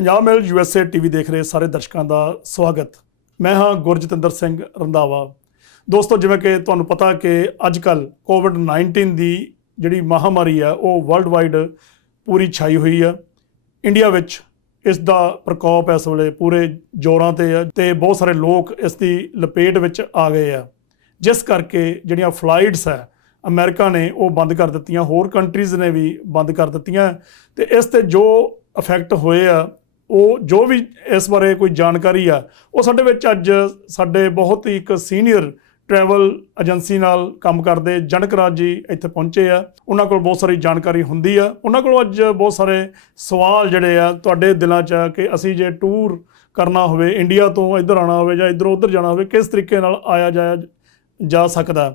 ਪੰਜਾਬ ਮੇਲ USA TV ਦੇਖ ਰਹੇ ਸਾਰੇ ਦਰਸ਼ਕਾਂ ਦਾ ਸਵਾਗਤ। ਮੈਂ ਹਾਂ ਗੁਰਜਤਿੰਦਰ ਸਿੰਘ ਰੰਧਾਵਾ। ਦੋਸਤੋ, ਜਿਵੇਂ ਕਿ ਤੁਹਾਨੂੰ ਪਤਾ ਕਿ ਅੱਜ ਕੱਲ੍ਹ COVID-19 ਦੀ ਜਿਹੜੀ ਮਹਾਮਾਰੀ ਆ ਉਹ ਵਰਲਡ ਵਾਈਡ ਪੂਰੀ ਛਾਈ ਹੋਈ ਆ। ਇੰਡੀਆ ਵਿੱਚ ਇਸ ਦਾ ਪ੍ਰਕੋਪ ਇਸ ਵੇਲੇ ਪੂਰੇ ਜ਼ੋਰਾਂ 'ਤੇ ਆ ਅਤੇ ਬਹੁਤ ਸਾਰੇ ਲੋਕ ਇਸ ਦੀ ਲਪੇਟ ਵਿੱਚ ਆ ਗਏ ਆ, ਜਿਸ ਕਰਕੇ ਜਿਹੜੀਆਂ ਫਲਾਈਟਸ ਹੈ ਅਮਰੀਕਾ ਨੇ ਉਹ ਬੰਦ ਕਰ ਦਿੱਤੀਆਂ, ਹੋਰ ਕੰਟਰੀਜ਼ ਨੇ ਵੀ ਬੰਦ ਕਰ ਦਿੱਤੀਆਂ। ਅਤੇ ਇਸ 'ਤੇ ਜੋ ਇਫੈਕਟ ਹੋਏ ਆ ਉਹ ਜੋ ਵੀ ਇਸ ਬਾਰੇ ਕੋਈ ਜਾਣਕਾਰੀ ਆ ਉਹ ਸਾਡੇ ਵਿੱਚ ਅੱਜ ਸਾਡੇ ਬਹੁਤ ਹੀ ਇੱਕ ਸੀਨੀਅਰ ਟਰੈਵਲ ਏਜੰਸੀ ਨਾਲ ਕੰਮ ਕਰਦੇ ਜਨਕ ਰਾਜ ਜੀ ਇੱਥੇ ਪਹੁੰਚੇ ਆ। ਉਹਨਾਂ ਕੋਲ ਬਹੁਤ ਸਾਰੀ ਜਾਣਕਾਰੀ ਹੁੰਦੀ ਆ। ਉਹਨਾਂ ਕੋਲ ਅੱਜ ਬਹੁਤ ਸਾਰੇ ਸਵਾਲ ਜਿਹੜੇ ਆ ਤੁਹਾਡੇ ਦਿਲਾਂ 'ਚ ਆ ਕਿ ਅਸੀਂ ਜੇ ਟੂਰ ਕਰਨਾ ਹੋਵੇ, ਇੰਡੀਆ ਤੋਂ ਇੱਧਰ ਆਉਣਾ ਹੋਵੇ ਜਾਂ ਇੱਧਰੋਂ ਉੱਧਰ ਜਾਣਾ ਹੋਵੇ, ਕਿਸ ਤਰੀਕੇ ਨਾਲ ਆਇਆ ਜਾ ਸਕਦਾ।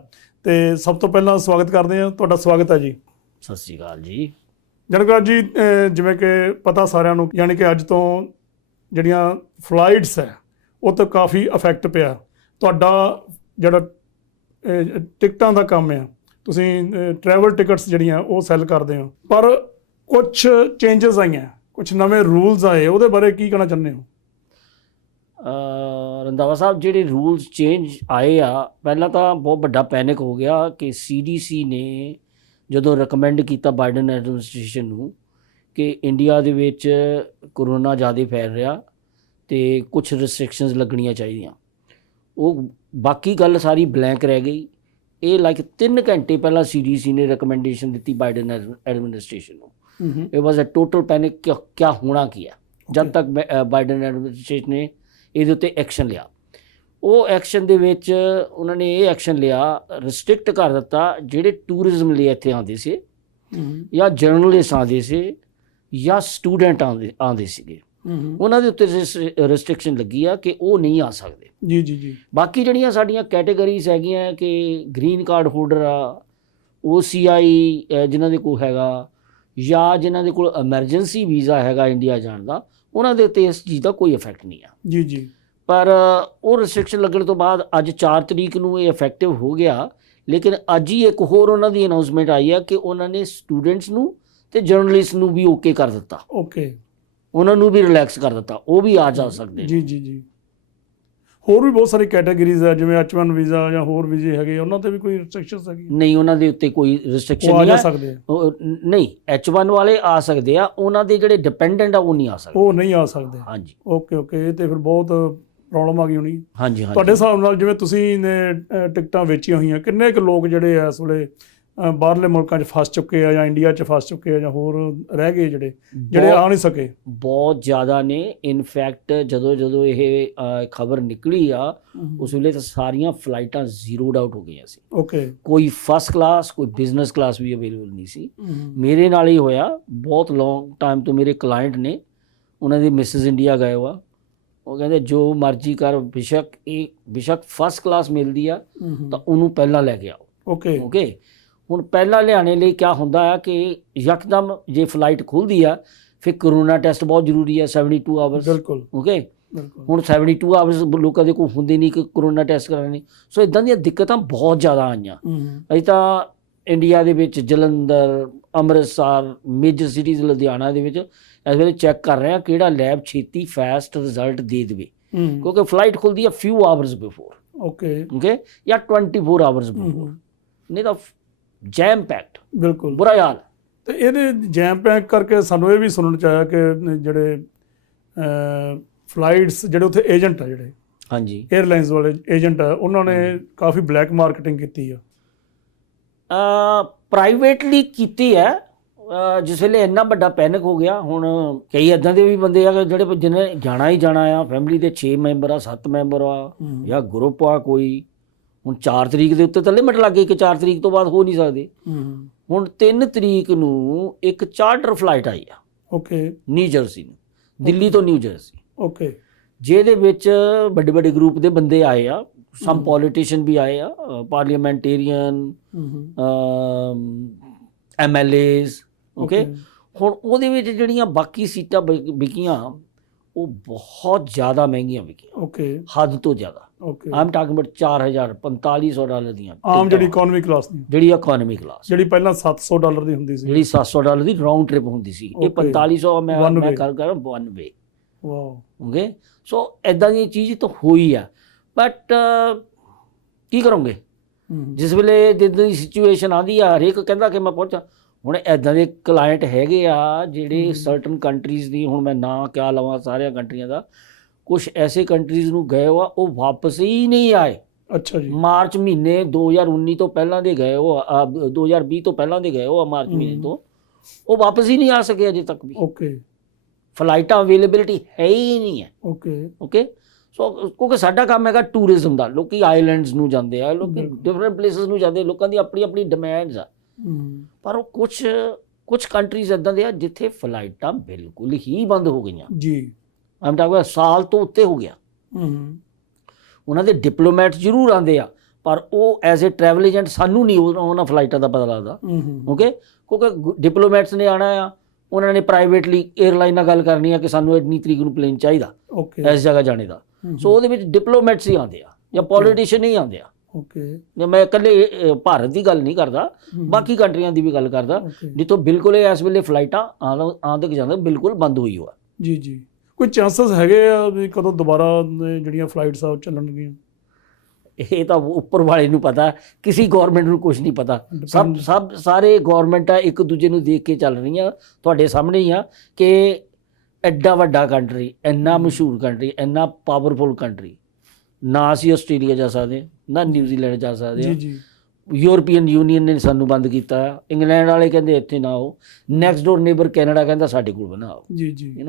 ਅਤੇ ਸਭ ਤੋਂ ਪਹਿਲਾਂ ਸਵਾਗਤ ਕਰਦੇ ਹਾਂ, ਤੁਹਾਡਾ ਸਵਾਗਤ ਹੈ ਜੀ। ਸਤਿ ਸ਼੍ਰੀ ਅਕਾਲ ਜੀ। ਜਨਕ ਰਾਜ ਜੀ, ਜਿਵੇਂ ਕਿ ਪਤਾ ਸਾਰਿਆਂ ਨੂੰ, ਯਾਨੀ ਕਿ ਅੱਜ ਤੋਂ ਜਿਹੜੀਆਂ ਫਲਾਈਟਸ ਹੈ ਉਹ 'ਤੇ ਕਾਫੀ ਇਫੈਕਟ ਪਿਆ। ਤੁਹਾਡਾ ਜਿਹੜਾ ਟਿਕਟਾਂ ਦਾ ਕੰਮ ਆ, ਤੁਸੀਂ ਟਰੈਵਲ ਟਿਕਟਸ ਜਿਹੜੀਆਂ ਉਹ ਸੈੱਲ ਕਰਦੇ ਹੋ, ਪਰ ਕੁਛ ਚੇਂਜਸ ਆਈਆਂ, ਕੁਛ ਨਵੇਂ ਰੂਲਸ ਆਏ, ਉਹਦੇ ਬਾਰੇ ਕੀ ਕਹਿਣਾ ਚਾਹੁੰਦੇ ਹੋ? ਰੰਧਾਵਾ ਸਾਹਿਬ, ਜਿਹੜੇ ਰੂਲਸ ਚੇਂਜ ਆਏ ਆ, ਪਹਿਲਾਂ ਤਾਂ ਬਹੁਤ ਵੱਡਾ ਪੈਨਿਕ ਹੋ ਗਿਆ ਕਿ CDC ਨੇ ਜਦੋਂ ਰਿਕਮੈਂਡ ਕੀਤਾ ਬਾਈਡਨ ਐਡਮਿਨਿਸਟ੍ਰੇਸ਼ਨ ਨੂੰ ਕਿ ਇੰਡੀਆ ਦੇ ਵਿੱਚ ਕਰੋਨਾ ਜ਼ਿਆਦਾ ਫੈਲ ਰਿਹਾ ਅਤੇ ਕੁਛ ਰਿਸਟ੍ਰਿਕਸ਼ਨਸ ਲੱਗਣੀਆਂ ਚਾਹੀਦੀਆਂ। ਉਹ ਬਾਕੀ ਗੱਲ ਸਾਰੀ ਬਲੈਂਕ ਰਹਿ ਗਈ। ਇਹ ਲਾਈਕ 3 ਘੰਟੇ ਪਹਿਲਾਂ CDC ਨੇ ਰਿਕਮੈਂਡੇਸ਼ਨ ਦਿੱਤੀ ਬਾਈਡਨ ਐਡਮਿਨਿਸਟ੍ਰੇਸ਼ਨ ਨੂੰ। It was a total panic ਕਿ ਕਿਆ ਹੋਣਾ ਕੀ ਹੈ, ਜਦ ਤੱਕ ਬਾਈਡਨ ਐਡਮਿਨਿਸਟ੍ਰੇਸ਼ਨ ਨੇ ਇਹਦੇ ਉੱਤੇ ਐਕਸ਼ਨ ਲਿਆ। ਉਹ ਐਕਸ਼ਨ ਦੇ ਵਿੱਚ ਉਹਨਾਂ ਨੇ ਇਹ ਐਕਸ਼ਨ ਲਿਆ, ਰਿਸਟ੍ਰਿਕਟ ਕਰ ਦਿੱਤਾ ਜਿਹੜੇ ਟੂਰਿਜ਼ਮ ਲਈ ਇੱਥੇ ਆਉਂਦੇ ਸੀ ਜਾਂ ਜਰਨਲਿਸਟ ਆਉਂਦੇ ਸੀ ਜਾਂ ਸਟੂਡੈਂਟ ਆਉਂਦੇ ਸੀਗੇ, ਉਹਨਾਂ ਦੇ ਉੱਤੇ ਰਿਸਟ੍ਰਿਕਸ਼ਨ ਲੱਗੀ ਆ ਕਿ ਉਹ ਨਹੀਂ ਆ ਸਕਦੇ। ਜੀ ਜੀ ਜੀ। ਬਾਕੀ ਜਿਹੜੀਆਂ ਸਾਡੀਆਂ ਕੈਟੇਗਰੀਜ਼ ਹੈਗੀਆਂ ਕਿ ਗ੍ਰੀਨ ਕਾਰਡ ਹੋਲਡਰ ਆ, OCI ਜਿਨ੍ਹਾਂ ਦੇ ਕੋਲ ਹੈਗਾ, ਜਾਂ ਜਿਨ੍ਹਾਂ ਦੇ ਕੋਲ ਐਮਰਜੈਂਸੀ ਵੀਜ਼ਾ ਹੈਗਾ ਇੰਡੀਆ ਜਾਣ ਦਾ, ਉਹਨਾਂ ਦੇ ਉੱਤੇ ਇਸ ਚੀਜ਼ ਦਾ ਕੋਈ ਇਫੈਕਟ ਨਹੀਂ ਆ। ਜੀ ਜੀ। ਪਰ ਉਹ ਰਿਸਟ੍ਰਿਕਸ਼ਨ ਲੱਗਣ ਤੋਂ ਬਾਅਦ ਅੱਜ 4 ਤਰੀਕ ਨੂੰ ਇਹ ਇਫੈਕਟਿਵ ਹੋ ਗਿਆ। ਲੇਕਿਨ ਅੱਜ ਹੀ ਇੱਕ ਹੋਰ ਉਹਨਾਂ ਦੀ ਅਨਾਊਂਸਮੈਂਟ ਆਈ ਆ ਕਿ ਉਹਨਾਂ ਨੇ ਸਟੂਡੈਂਟਸ ਨੂੰ ਅਤੇ ਜਰਨਲਿਸਟ ਨੂੰ ਵੀ ਓਕੇ ਕਰ ਦਿੱਤਾ। ਓਕੇ, ਉਹਨਾਂ ਨੂੰ ਵੀ ਰਿਲੈਕਸ ਕਰ ਦਿੱਤਾ, ਉਹ ਵੀ ਆ ਜਾ ਸਕਦੇ। ਜੀ ਜੀ ਜੀ। ਹੋਰ ਵੀ ਬਹੁਤ ਸਾਰੀ ਕੈਟਾਗਰੀਜ਼ ਹੈ, ਜਿਵੇਂ H1 ਵੀਜ਼ਾ ਜਾਂ ਹੋਰ ਵੀਜ਼ੇ ਹੈਗੇ, ਉਹਨਾਂ 'ਤੇ ਵੀ ਕੋਈ ਰਿਸਟ੍ਰਿਕਸ਼ਨਸ ਹੈਗੀ? ਨਹੀਂ, ਉਹਨਾਂ ਦੇ ਉੱਤੇ ਕੋਈ ਰਿਸਟ੍ਰਿਕਸ਼ਨ ਨਹੀਂ ਆ ਸਕਦੇ। ਨਹੀਂ, H1 ਵਾਲੇ ਆ ਸਕਦੇ ਆ, ਉਹਨਾਂ ਦੇ ਜਿਹੜੇ ਡਿਪੈਂਡੈਂਟ ਆ ਉਹ ਨਹੀਂ ਆ ਸਕਦੇ। ਉਹ ਨਹੀਂ ਆ ਸਕਦੇ। ਹਾਂਜੀ। Okay okay. ਇਹ ਤਾਂ ਫਿਰ ਬਹੁਤ ਪ੍ਰੋਬਲਮ ਆ ਗਈ ਹੋਣੀ। ਹਾਂਜੀ ਹਾਂਜੀ। ਤੁਹਾਡੇ ਹਿਸਾਬ ਨਾਲ ਜਿਵੇਂ ਤੁਸੀਂ ਨੇ ਟਿਕਟਾਂ ਵੇਚੀਆਂ ਹੋਈਆਂ, ਕਿੰਨੇ ਕੁ ਲੋਕ ਜਿਹੜੇ ਆ ਇਸ ਵੇਲੇ ਬਾਹਰਲੇ ਮੁਲਕਾਂ 'ਚ ਫਸ ਚੁੱਕੇ ਆ ਜਾਂ ਇੰਡੀਆ 'ਚ ਫਸ ਚੁੱਕੇ ਆ ਜਾਂ ਹੋਰ ਰਹਿ ਗਏ ਜਿਹੜੇ ਆ ਨਹੀਂ ਸਕੇ? ਬਹੁਤ ਜ਼ਿਆਦਾ ਨੇ। ਇਨਫੈਕਟ ਜਦੋਂ ਇਹ ਖਬਰ ਨਿਕਲੀ ਆ ਉਸ ਵੇਲੇ ਤਾਂ ਸਾਰੀਆਂ ਫਲਾਈਟਾਂ ਜ਼ੀਰੋਡ ਆਊਟ ਹੋ ਗਈਆਂ ਸੀ। ਓਕੇ। ਕੋਈ ਫਸਟ ਕਲਾਸ, ਕੋਈ ਬਿਜ਼ਨਸ ਕਲਾਸ ਵੀ ਅਵੇਲੇਬਲ ਨਹੀਂ ਸੀ। ਮੇਰੇ ਨਾਲ ਹੀ ਹੋਇਆ। ਬਹੁਤ ਲੌਂਗ ਟਾਈਮ ਤੋਂ ਮੇਰੇ ਕਲਾਇੰਟ ਨੇ, ਉਹਨਾਂ ਦੀ ਮਿਸਿਸ ਇੰਡੀਆ ਗਏ ਵਾ। ਉਹ ਕਹਿੰਦੇ ਜੋ ਮਰਜ਼ੀ ਕਰ, ਬੇਸ਼ੱਕ ਫਸਟ ਕਲਾਸ ਮਿਲਦੀ ਆ ਤਾਂ ਉਹਨੂੰ ਪਹਿਲਾਂ ਲੈ ਕੇ ਆਓ। Okay okay. ਹੁਣ ਪਹਿਲਾਂ ਲਿਆਉਣ ਲਈ ਕਿਆ ਹੁੰਦਾ ਹੈ ਕਿ ਯਕਦਮ ਜੇ ਫਲਾਈਟ ਖੁੱਲ੍ਹਦੀ ਆ ਫਿਰ ਕਰੋਨਾ ਟੈਸਟ ਬਹੁਤ ਜ਼ਰੂਰੀ ਹੈ, 72 ਆਵਰਸ। ਬਿਲਕੁਲ। ਓਕੇ। ਹੁਣ 72 ਆਵਰਸ ਲੋਕਾਂ ਦੇ ਕੋਲ ਹੁੰਦੇ ਨਹੀਂ ਕਿ ਕਰੋਨਾ ਟੈਸਟ ਕਰਾਉਣੇ। ਸੋ ਇੱਦਾਂ ਦੀਆਂ ਦਿੱਕਤਾਂ ਬਹੁਤ ਜ਼ਿਆਦਾ ਆਈਆਂ। ਅਸੀਂ ਤਾਂ ਇੰਡੀਆ ਦੇ ਵਿੱਚ ਜਲੰਧਰ, ਅੰਮ੍ਰਿਤਸਰ, ਮੇਜਰ ਸਿਟੀਜ਼, ਲੁਧਿਆਣਾ ਦੇ ਵਿੱਚ ਇਸ ਵੇਲੇ ਚੈੱਕ ਕਰ ਰਹੇ ਹਾਂ ਕਿਹੜਾ ਲੈਬ ਛੇਤੀ ਫਾਸਟ ਰਿਜ਼ਲਟ ਦੇ ਦੇਵੇ, ਕਿਉਂਕਿ ਫਲਾਈਟ ਖੁੱਲ੍ਹਦੀ ਆ ਫਿਊ ਆਵਰਸ ਬਿਫੋਰ। Okay okay. ਜਾਂ 24 ਆਵਰਸ ਬਿਫੋਰ, ਨਹੀਂ ਤਾਂ ਜੈਮ ਪੈਕਡ। ਬਿਲਕੁਲ ਬੁਰਾ ਹਾਲ। ਅਤੇ ਇਹਦੇ ਜੈਮ ਪੈਕ ਕਰਕੇ ਸਾਨੂੰ ਇਹ ਵੀ ਸੁਣਨ 'ਚ ਆਇਆ ਕਿ ਜਿਹੜੇ ਫਲਾਈਟਸ ਜਿਹੜੇ ਉੱਥੇ ਏਜੰਟ ਆ, ਜਿਹੜੇ ਹਾਂਜੀ ਏਅਰਲਾਈਨਸ ਵਾਲੇ ਏਜੰਟ ਆ, ਉਹਨਾਂ ਨੇ ਕਾਫੀ ਬਲੈਕ ਮਾਰਕੀਟਿੰਗ ਕੀਤੀ ਆ। ਪ੍ਰਾਈਵੇਟਲੀ ਕੀਤੀ ਹੈ। ਜਿਸ ਵੇਲੇ ਇੰਨਾ ਵੱਡਾ ਪੈਨਿਕ ਹੋ ਗਿਆ, ਹੁਣ ਕਈ ਇੱਦਾਂ ਦੇ ਵੀ ਬੰਦੇ ਆ ਜਿਹੜੇ ਜਿਹਨੇ ਜਾਣਾ ਹੀ ਜਾਣਾ ਆ, ਫੈਮਿਲੀ ਦੇ 6 ਮੈਂਬਰ ਆ, 7 ਮੈਂਬਰ ਆ ਜਾਂ ਗਰੁੱਪ ਆ ਕੋਈ। ਹੁਣ 4 ਤਰੀਕ ਦੇ ਉੱਤੇ ਤਾਂ ਲਿਮਿਟ ਲੱਗ ਗਈ ਕਿ 4 ਤਰੀਕ ਤੋਂ ਬਾਅਦ ਹੋ ਨਹੀਂ ਸਕਦੇ। ਹੁਣ 3 ਤਰੀਕ ਨੂੰ ਇੱਕ ਚਾਰਟਰ ਫਲਾਈਟ ਆਈ ਆ। ਓਕੇ। ਨਿਊ ਜਰਸੀ ਨੂੰ, ਦਿੱਲੀ ਤੋਂ ਨਿਊ ਜਰਸੀ। ਓਕੇ। ਜਿਹਦੇ ਵਿੱਚ ਵੱਡੇ ਵੱਡੇ ਗਰੁੱਪ ਦੇ ਬੰਦੇ ਆਏ ਆ, ਸਮ ਪੋਲੀਟੀਸ਼ੀਅਨ ਵੀ ਆਏ ਆ, ਪਾਰਲੀਮੈਂਟੇਰੀਅਨ, MLAs। ਓਕੇ। ਹੁਣ ਉਹਦੇ ਵਿੱਚ ਜਿਹੜੀਆਂ ਬਾਕੀ ਸੀਟਾਂ ਵਿਕੀਆਂ ਉਹ ਬਹੁਤ ਜ਼ਿਆਦਾ ਮਹਿੰਗੀਆਂ ਵਿਕੀਆਂ। ਓਕੇ। ਹੱਦ ਤੋਂ ਜ਼ਿਆਦਾ। ਓਕੇ। ਆਮ ਟਾਕਿੰਗ ਅਬਾਊਟ $4,000-$4,500 ਦੀਆਂ। ਆਮ ਜਿਹੜੀ ਇਕੋਨਮੀ ਕਲਾਸ ਦੀ, ਜਿਹੜੀ ਇਕੋਨਮੀ ਕਲਾਸ, ਜਿਹੜੀ ਪਹਿਲਾਂ $700 ਦੀ ਹੁੰਦੀ ਸੀ, ਜਿਹੜੀ $700 ਦੀ ਰਾਊਂਡ ਟ੍ਰਿਪ ਹੁੰਦੀ ਸੀ, ਇਹ 4500 ਮੈਂ ਗੱਲ ਕਰ ਵਨ ਵੇ। ਵਾਓ। ਓਕੇ, ਸੋ ਇਦਾਂ ਦੀ ਚੀਜ਼ ਤਾਂ ਹੋਈ ਆ, ਬਟ ਕੀ ਕਰੋਗੇ ਜਿਸ ਵੇਲੇ ਜਿੱਦਾਂ ਦੀ ਸਿਚੁਏਸ਼ਨ ਆਉਂਦੀ ਆ, ਹਰੇਕ ਕਹਿੰਦਾ ਕਿ ਮੈਂ ਪਹੁੰਚਾਂ। ਹੁਣ ਇਦਾਂ ਦੇ ਕਲਾਇੰਟ ਹੈਗੇ ਆ ਜਿਹੜੇ ਸਰਟਨ ਕੰਟਰੀਜ਼ ਦੀ, ਹੁਣ ਮੈਂ ਨਾਂ ਕਿਆ ਲਵਾਂ ਸਾਰੀਆਂ ਕੰਟਰੀਆਂ ਦਾ, ਕੁਝ ਐਸੇ ਕੰਟਰੀਜ਼ ਨੂੰ ਗਏ ਹੋ ਆ ਉਹ ਵਾਪਸ ਹੀ ਨਹੀਂ ਆਏ। ਅੱਛਾ ਜੀ। ਮਾਰਚ ਮਹੀਨੇ 2019 ਤੋਂ ਪਹਿਲਾਂ ਦੇ ਗਏ ਉਹ, 2020 ਤੋਂ ਪਹਿਲਾਂ ਦੇ ਗਏ ਉਹ ਮਾਰਚ ਮਹੀਨੇ ਤੋਂ, ਉਹ ਵਾਪਸ ਹੀ ਨਹੀਂ ਆ ਸਕੇ ਅਜੇ ਤੱਕ ਵੀ। ਓਕੇ। ਫਲਾਈਟਾਂ ਅਵੇਲੇਬਿਲਿਟੀ ਹੈ ਹੀ ਨਹੀਂ ਹੈ। ਓਕੇ। ਓਕੇ, ਸੋ ਕਿਉਂਕਿ ਸਾਡਾ ਕੰਮ ਹੈਗਾ ਟੂਰਿਜ਼ਮ ਦਾ, ਲੋਕੀ ਆਈਲੈਂਡਸ ਨੂੰ ਜਾਂਦੇ ਆ, ਲੋਕੀ ਡਿਫਰੈਂਟ ਪਲੇਸਿਸ ਨੂੰ ਜਾਂਦੇ, ਲੋਕਾਂ ਦੀ ਆਪਣੀ ਆਪਣੀ ਡਿਮਾਂਡਸ ਆ। ਪਰ ਉਹ ਕੁਝ ਕੰਟਰੀਜ਼ ਇਦਾਂ ਦੇ ਆ ਜਿੱਥੇ ਫਲਾਈਟਾਂ ਬਿਲਕੁਲ ਹੀ ਬੰਦ ਹੋ ਗਈਆਂ ਜੀ। ਆਮ ਟਾਕਿੰਗ ਸਾਲ ਤੋਂ ਉੱਤੇ ਹੋ ਗਿਆ। ਉਹਨਾਂ ਦੇ ਡਿਪਲੋਮੈਟਸ ਜ਼ਰੂਰ ਆਉਂਦੇ ਆ, ਪਰ ਉਹ ਐਜ਼ ਏ ਟਰੈਵਲ ਏਜੰਟ ਸਾਨੂੰ ਨਹੀਂ ਉਹਨਾਂ ਫਲਾਈਟਾਂ ਦਾ ਪਤਾ ਲੱਗਦਾ। ਓਕੇ, ਕਿਉਂਕਿ ਡਿਪਲੋਮੈਟਸ ਨੇ ਆਉਣਾ ਆ, ਉਹਨਾਂ ਨੇ ਪ੍ਰਾਈਵੇਟਲੀ ਏਅਰਲਾਈਨ ਨਾਲ ਗੱਲ ਕਰਨੀ ਆ ਕਿ ਸਾਨੂੰ ਇੰਨੀ ਤਰੀਕ ਨੂੰ ਪਲੇਨ ਚਾਹੀਦਾ ਇਸ ਜਗ੍ਹਾ ਜਾਣੇ ਦਾ। ਸੋ ਉਹਦੇ ਵਿੱਚ ਡਿਪਲੋਮੈਟਸ ਹੀ ਆਉਂਦੇ ਆ ਜਾਂ ਪੋਲੀਟੀਸ਼ੀਅਨ ਹੀ ਆਉਂਦੇ ਆ। ਓਕੇ। ਮੈਂ ਇਕੱਲੇ ਭਾਰਤ ਦੀ ਗੱਲ ਨਹੀਂ ਕਰਦਾ, ਬਾਕੀ ਕੰਟਰੀਆਂ ਦੀ ਵੀ ਗੱਲ ਕਰਦਾ ਜਿੱਥੋਂ ਬਿਲਕੁਲ ਇਸ ਵੇਲੇ ਫਲਾਈਟਾਂ ਆਉਣ ਤੱਕ ਜਾਂਦਾ ਬਿਲਕੁਲ ਬੰਦ ਹੋਈ ਹੋਆ। ਜੀ ਜੀ। ਕੋਈ ਚਾਂਸਸ ਹੈਗੇ ਆ ਵੀ ਕਦੋਂ ਦੁਬਾਰਾ ਜਿਹੜੀਆਂ ਫਲਾਈਟਸ ਆ ਉਹ ਚੱਲਣਗੀਆਂ? ਇਹ ਤਾਂ ਉੱਪਰ ਵਾਲੇ ਨੂੰ ਪਤਾ, ਕਿਸੇ ਗੌਰਮੈਂਟ ਨੂੰ ਕੁਝ ਨਹੀਂ ਪਤਾ। ਸਾਰੇ ਗੌਰਮੈਂਟਾਂ ਇੱਕ ਦੂਜੇ ਨੂੰ ਦੇਖ ਕੇ ਚੱਲ ਰਹੀਆਂ। ਤੁਹਾਡੇ ਸਾਹਮਣੇ ਹੀ ਆ ਕਿ ਐਡਾ ਵੱਡਾ ਕੰਟਰੀ, ਇੰਨਾ ਮਸ਼ਹੂਰ ਕੰਟਰੀ, ਇੰਨਾ ਪਾਵਰਫੁਲ ਕੰਟਰੀ, ਨਾ ਅਸੀਂ ਆਸਟ੍ਰੇਲੀਆ ਜਾ ਸਕਦੇ, ਨਾ ਨਿਊਜ਼ੀਲੈਂਡ ਜਾ ਸਕਦੇ। ਜੀ ਜੀ। ਯੂਰਪੀਅਨ ਯੂਨੀਅਨ ਨੇ ਸਾਨੂੰ ਬੰਦ ਕੀਤਾ, ਇੰਗਲੈਂਡ ਵਾਲੇ ਕਹਿੰਦੇ ਇੱਥੇ ਨਾ ਆਓ, ਨੈਕਸਟ ਡੋਰ ਨੇਬਰ ਕੈਨੇਡਾ ਕਹਿੰਦਾ ਸਾਡੇ ਕੋਲ ਬਣਾਓ। ਜੀ ਜੀ।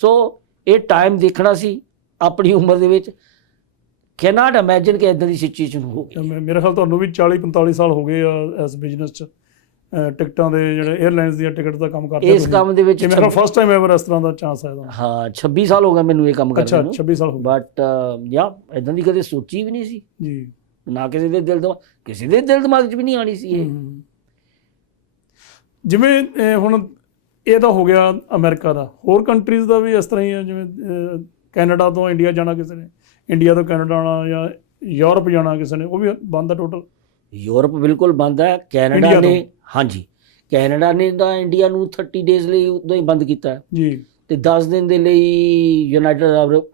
ਸੋ ਇਹ ਟਾਈਮ ਦੇਖਣਾ ਸੀ ਆਪਣੀ ਉਮਰ ਦੇ ਵਿੱਚ। ਕੈਨਾਟ ਇਮੈਜਿਨ ਕਿ ਇਦਾਂ ਦੀ ਸਿਚੁਏਸ਼ਨ ਹੋ ਗਈ। ਮੇਰੇ ਖਿਆਲ ਤੁਹਾਨੂੰ ਵੀ 40-45 ਸਾਲ ਹੋ ਗਏ ਆ ਇਸ ਬਿਜ਼ਨਸ 'ਚ, ਟਿਕਟਾਂ ਦੇ ਜਿਹੜੇ 에ਅਰਲਾਈਨਸ ਦੀਆਂ ਟਿਕਟ ਦਾ ਕੰਮ ਕਰਦੇ। ਇਸ ਕੰਮ ਦੇ ਵਿੱਚ ਮੇਰਾ ਫਸਟ ਟਾਈਮ ਐਵਰ ਇਸ ਤਰ੍ਹਾਂ ਦਾ ਚਾਂਸ ਆਇਆ। ਹਾਂ, 26 ਸਾਲ ਹੋ ਗਏ ਮੈਨੂੰ ਇਹ ਕੰਮ ਕਰਦੇ ਨੂੰ। 26 ਸਾਲ ਹੋ ਗਏ। ਬਟ ਯਾ ਇਦਾਂ ਦੀ ਕਦੇ ਸੋਚੀ ਵੀ ਨਹੀਂ ਸੀ ਜੀ, ਨਾ ਕਿਸੇ ਦੇ ਦਿਲ ਦਿਮਾਗ 'ਚ ਵੀ ਨਹੀਂ ਆਣੀ ਸੀ ਇਹ। ਜਿਵੇਂ ਹੁਣ ਇਹ ਤਾਂ ਹੋ ਗਿਆ ਅਮਰੀਕਾ ਦਾ, ਹੋਰ ਕੰਟਰੀਜ਼ ਦਾ ਵੀ ਇਸ ਤਰ੍ਹਾਂ ਹੀ ਹੈ? ਜਿਵੇਂ ਕੈਨੇਡਾ ਤੋਂ ਇੰਡੀਆ ਜਾਣਾ ਕਿਸੇ ਨੇ, ਇੰਡੀਆ ਤੋਂ ਕੈਨੇਡਾ ਆਉਣਾ, ਜਾਂ ਯੂਰਪ ਜਾਣਾ ਕਿਸੇ ਨੇ, ਉਹ ਵੀ ਬੰਦ ਹੈ ਟੋਟਲ? ਯੂਰਪ ਬਿਲਕੁਲ ਬੰਦ ਹੈ। ਕੈਨੇਡਾ ਨੇ, ਹਾਂਜੀ, ਕੈਨੇਡਾ ਨੇ ਤਾਂ ਇੰਡੀਆ ਨੂੰ 30 ਡੇਜ਼ ਲਈ ਉਦੋਂ ਹੀ ਬੰਦ ਕੀਤਾ ਜੀ, ਤੇ 10 ਦਿਨ ਦੇ ਲਈ ਯੂਨਾਈਟਿਡ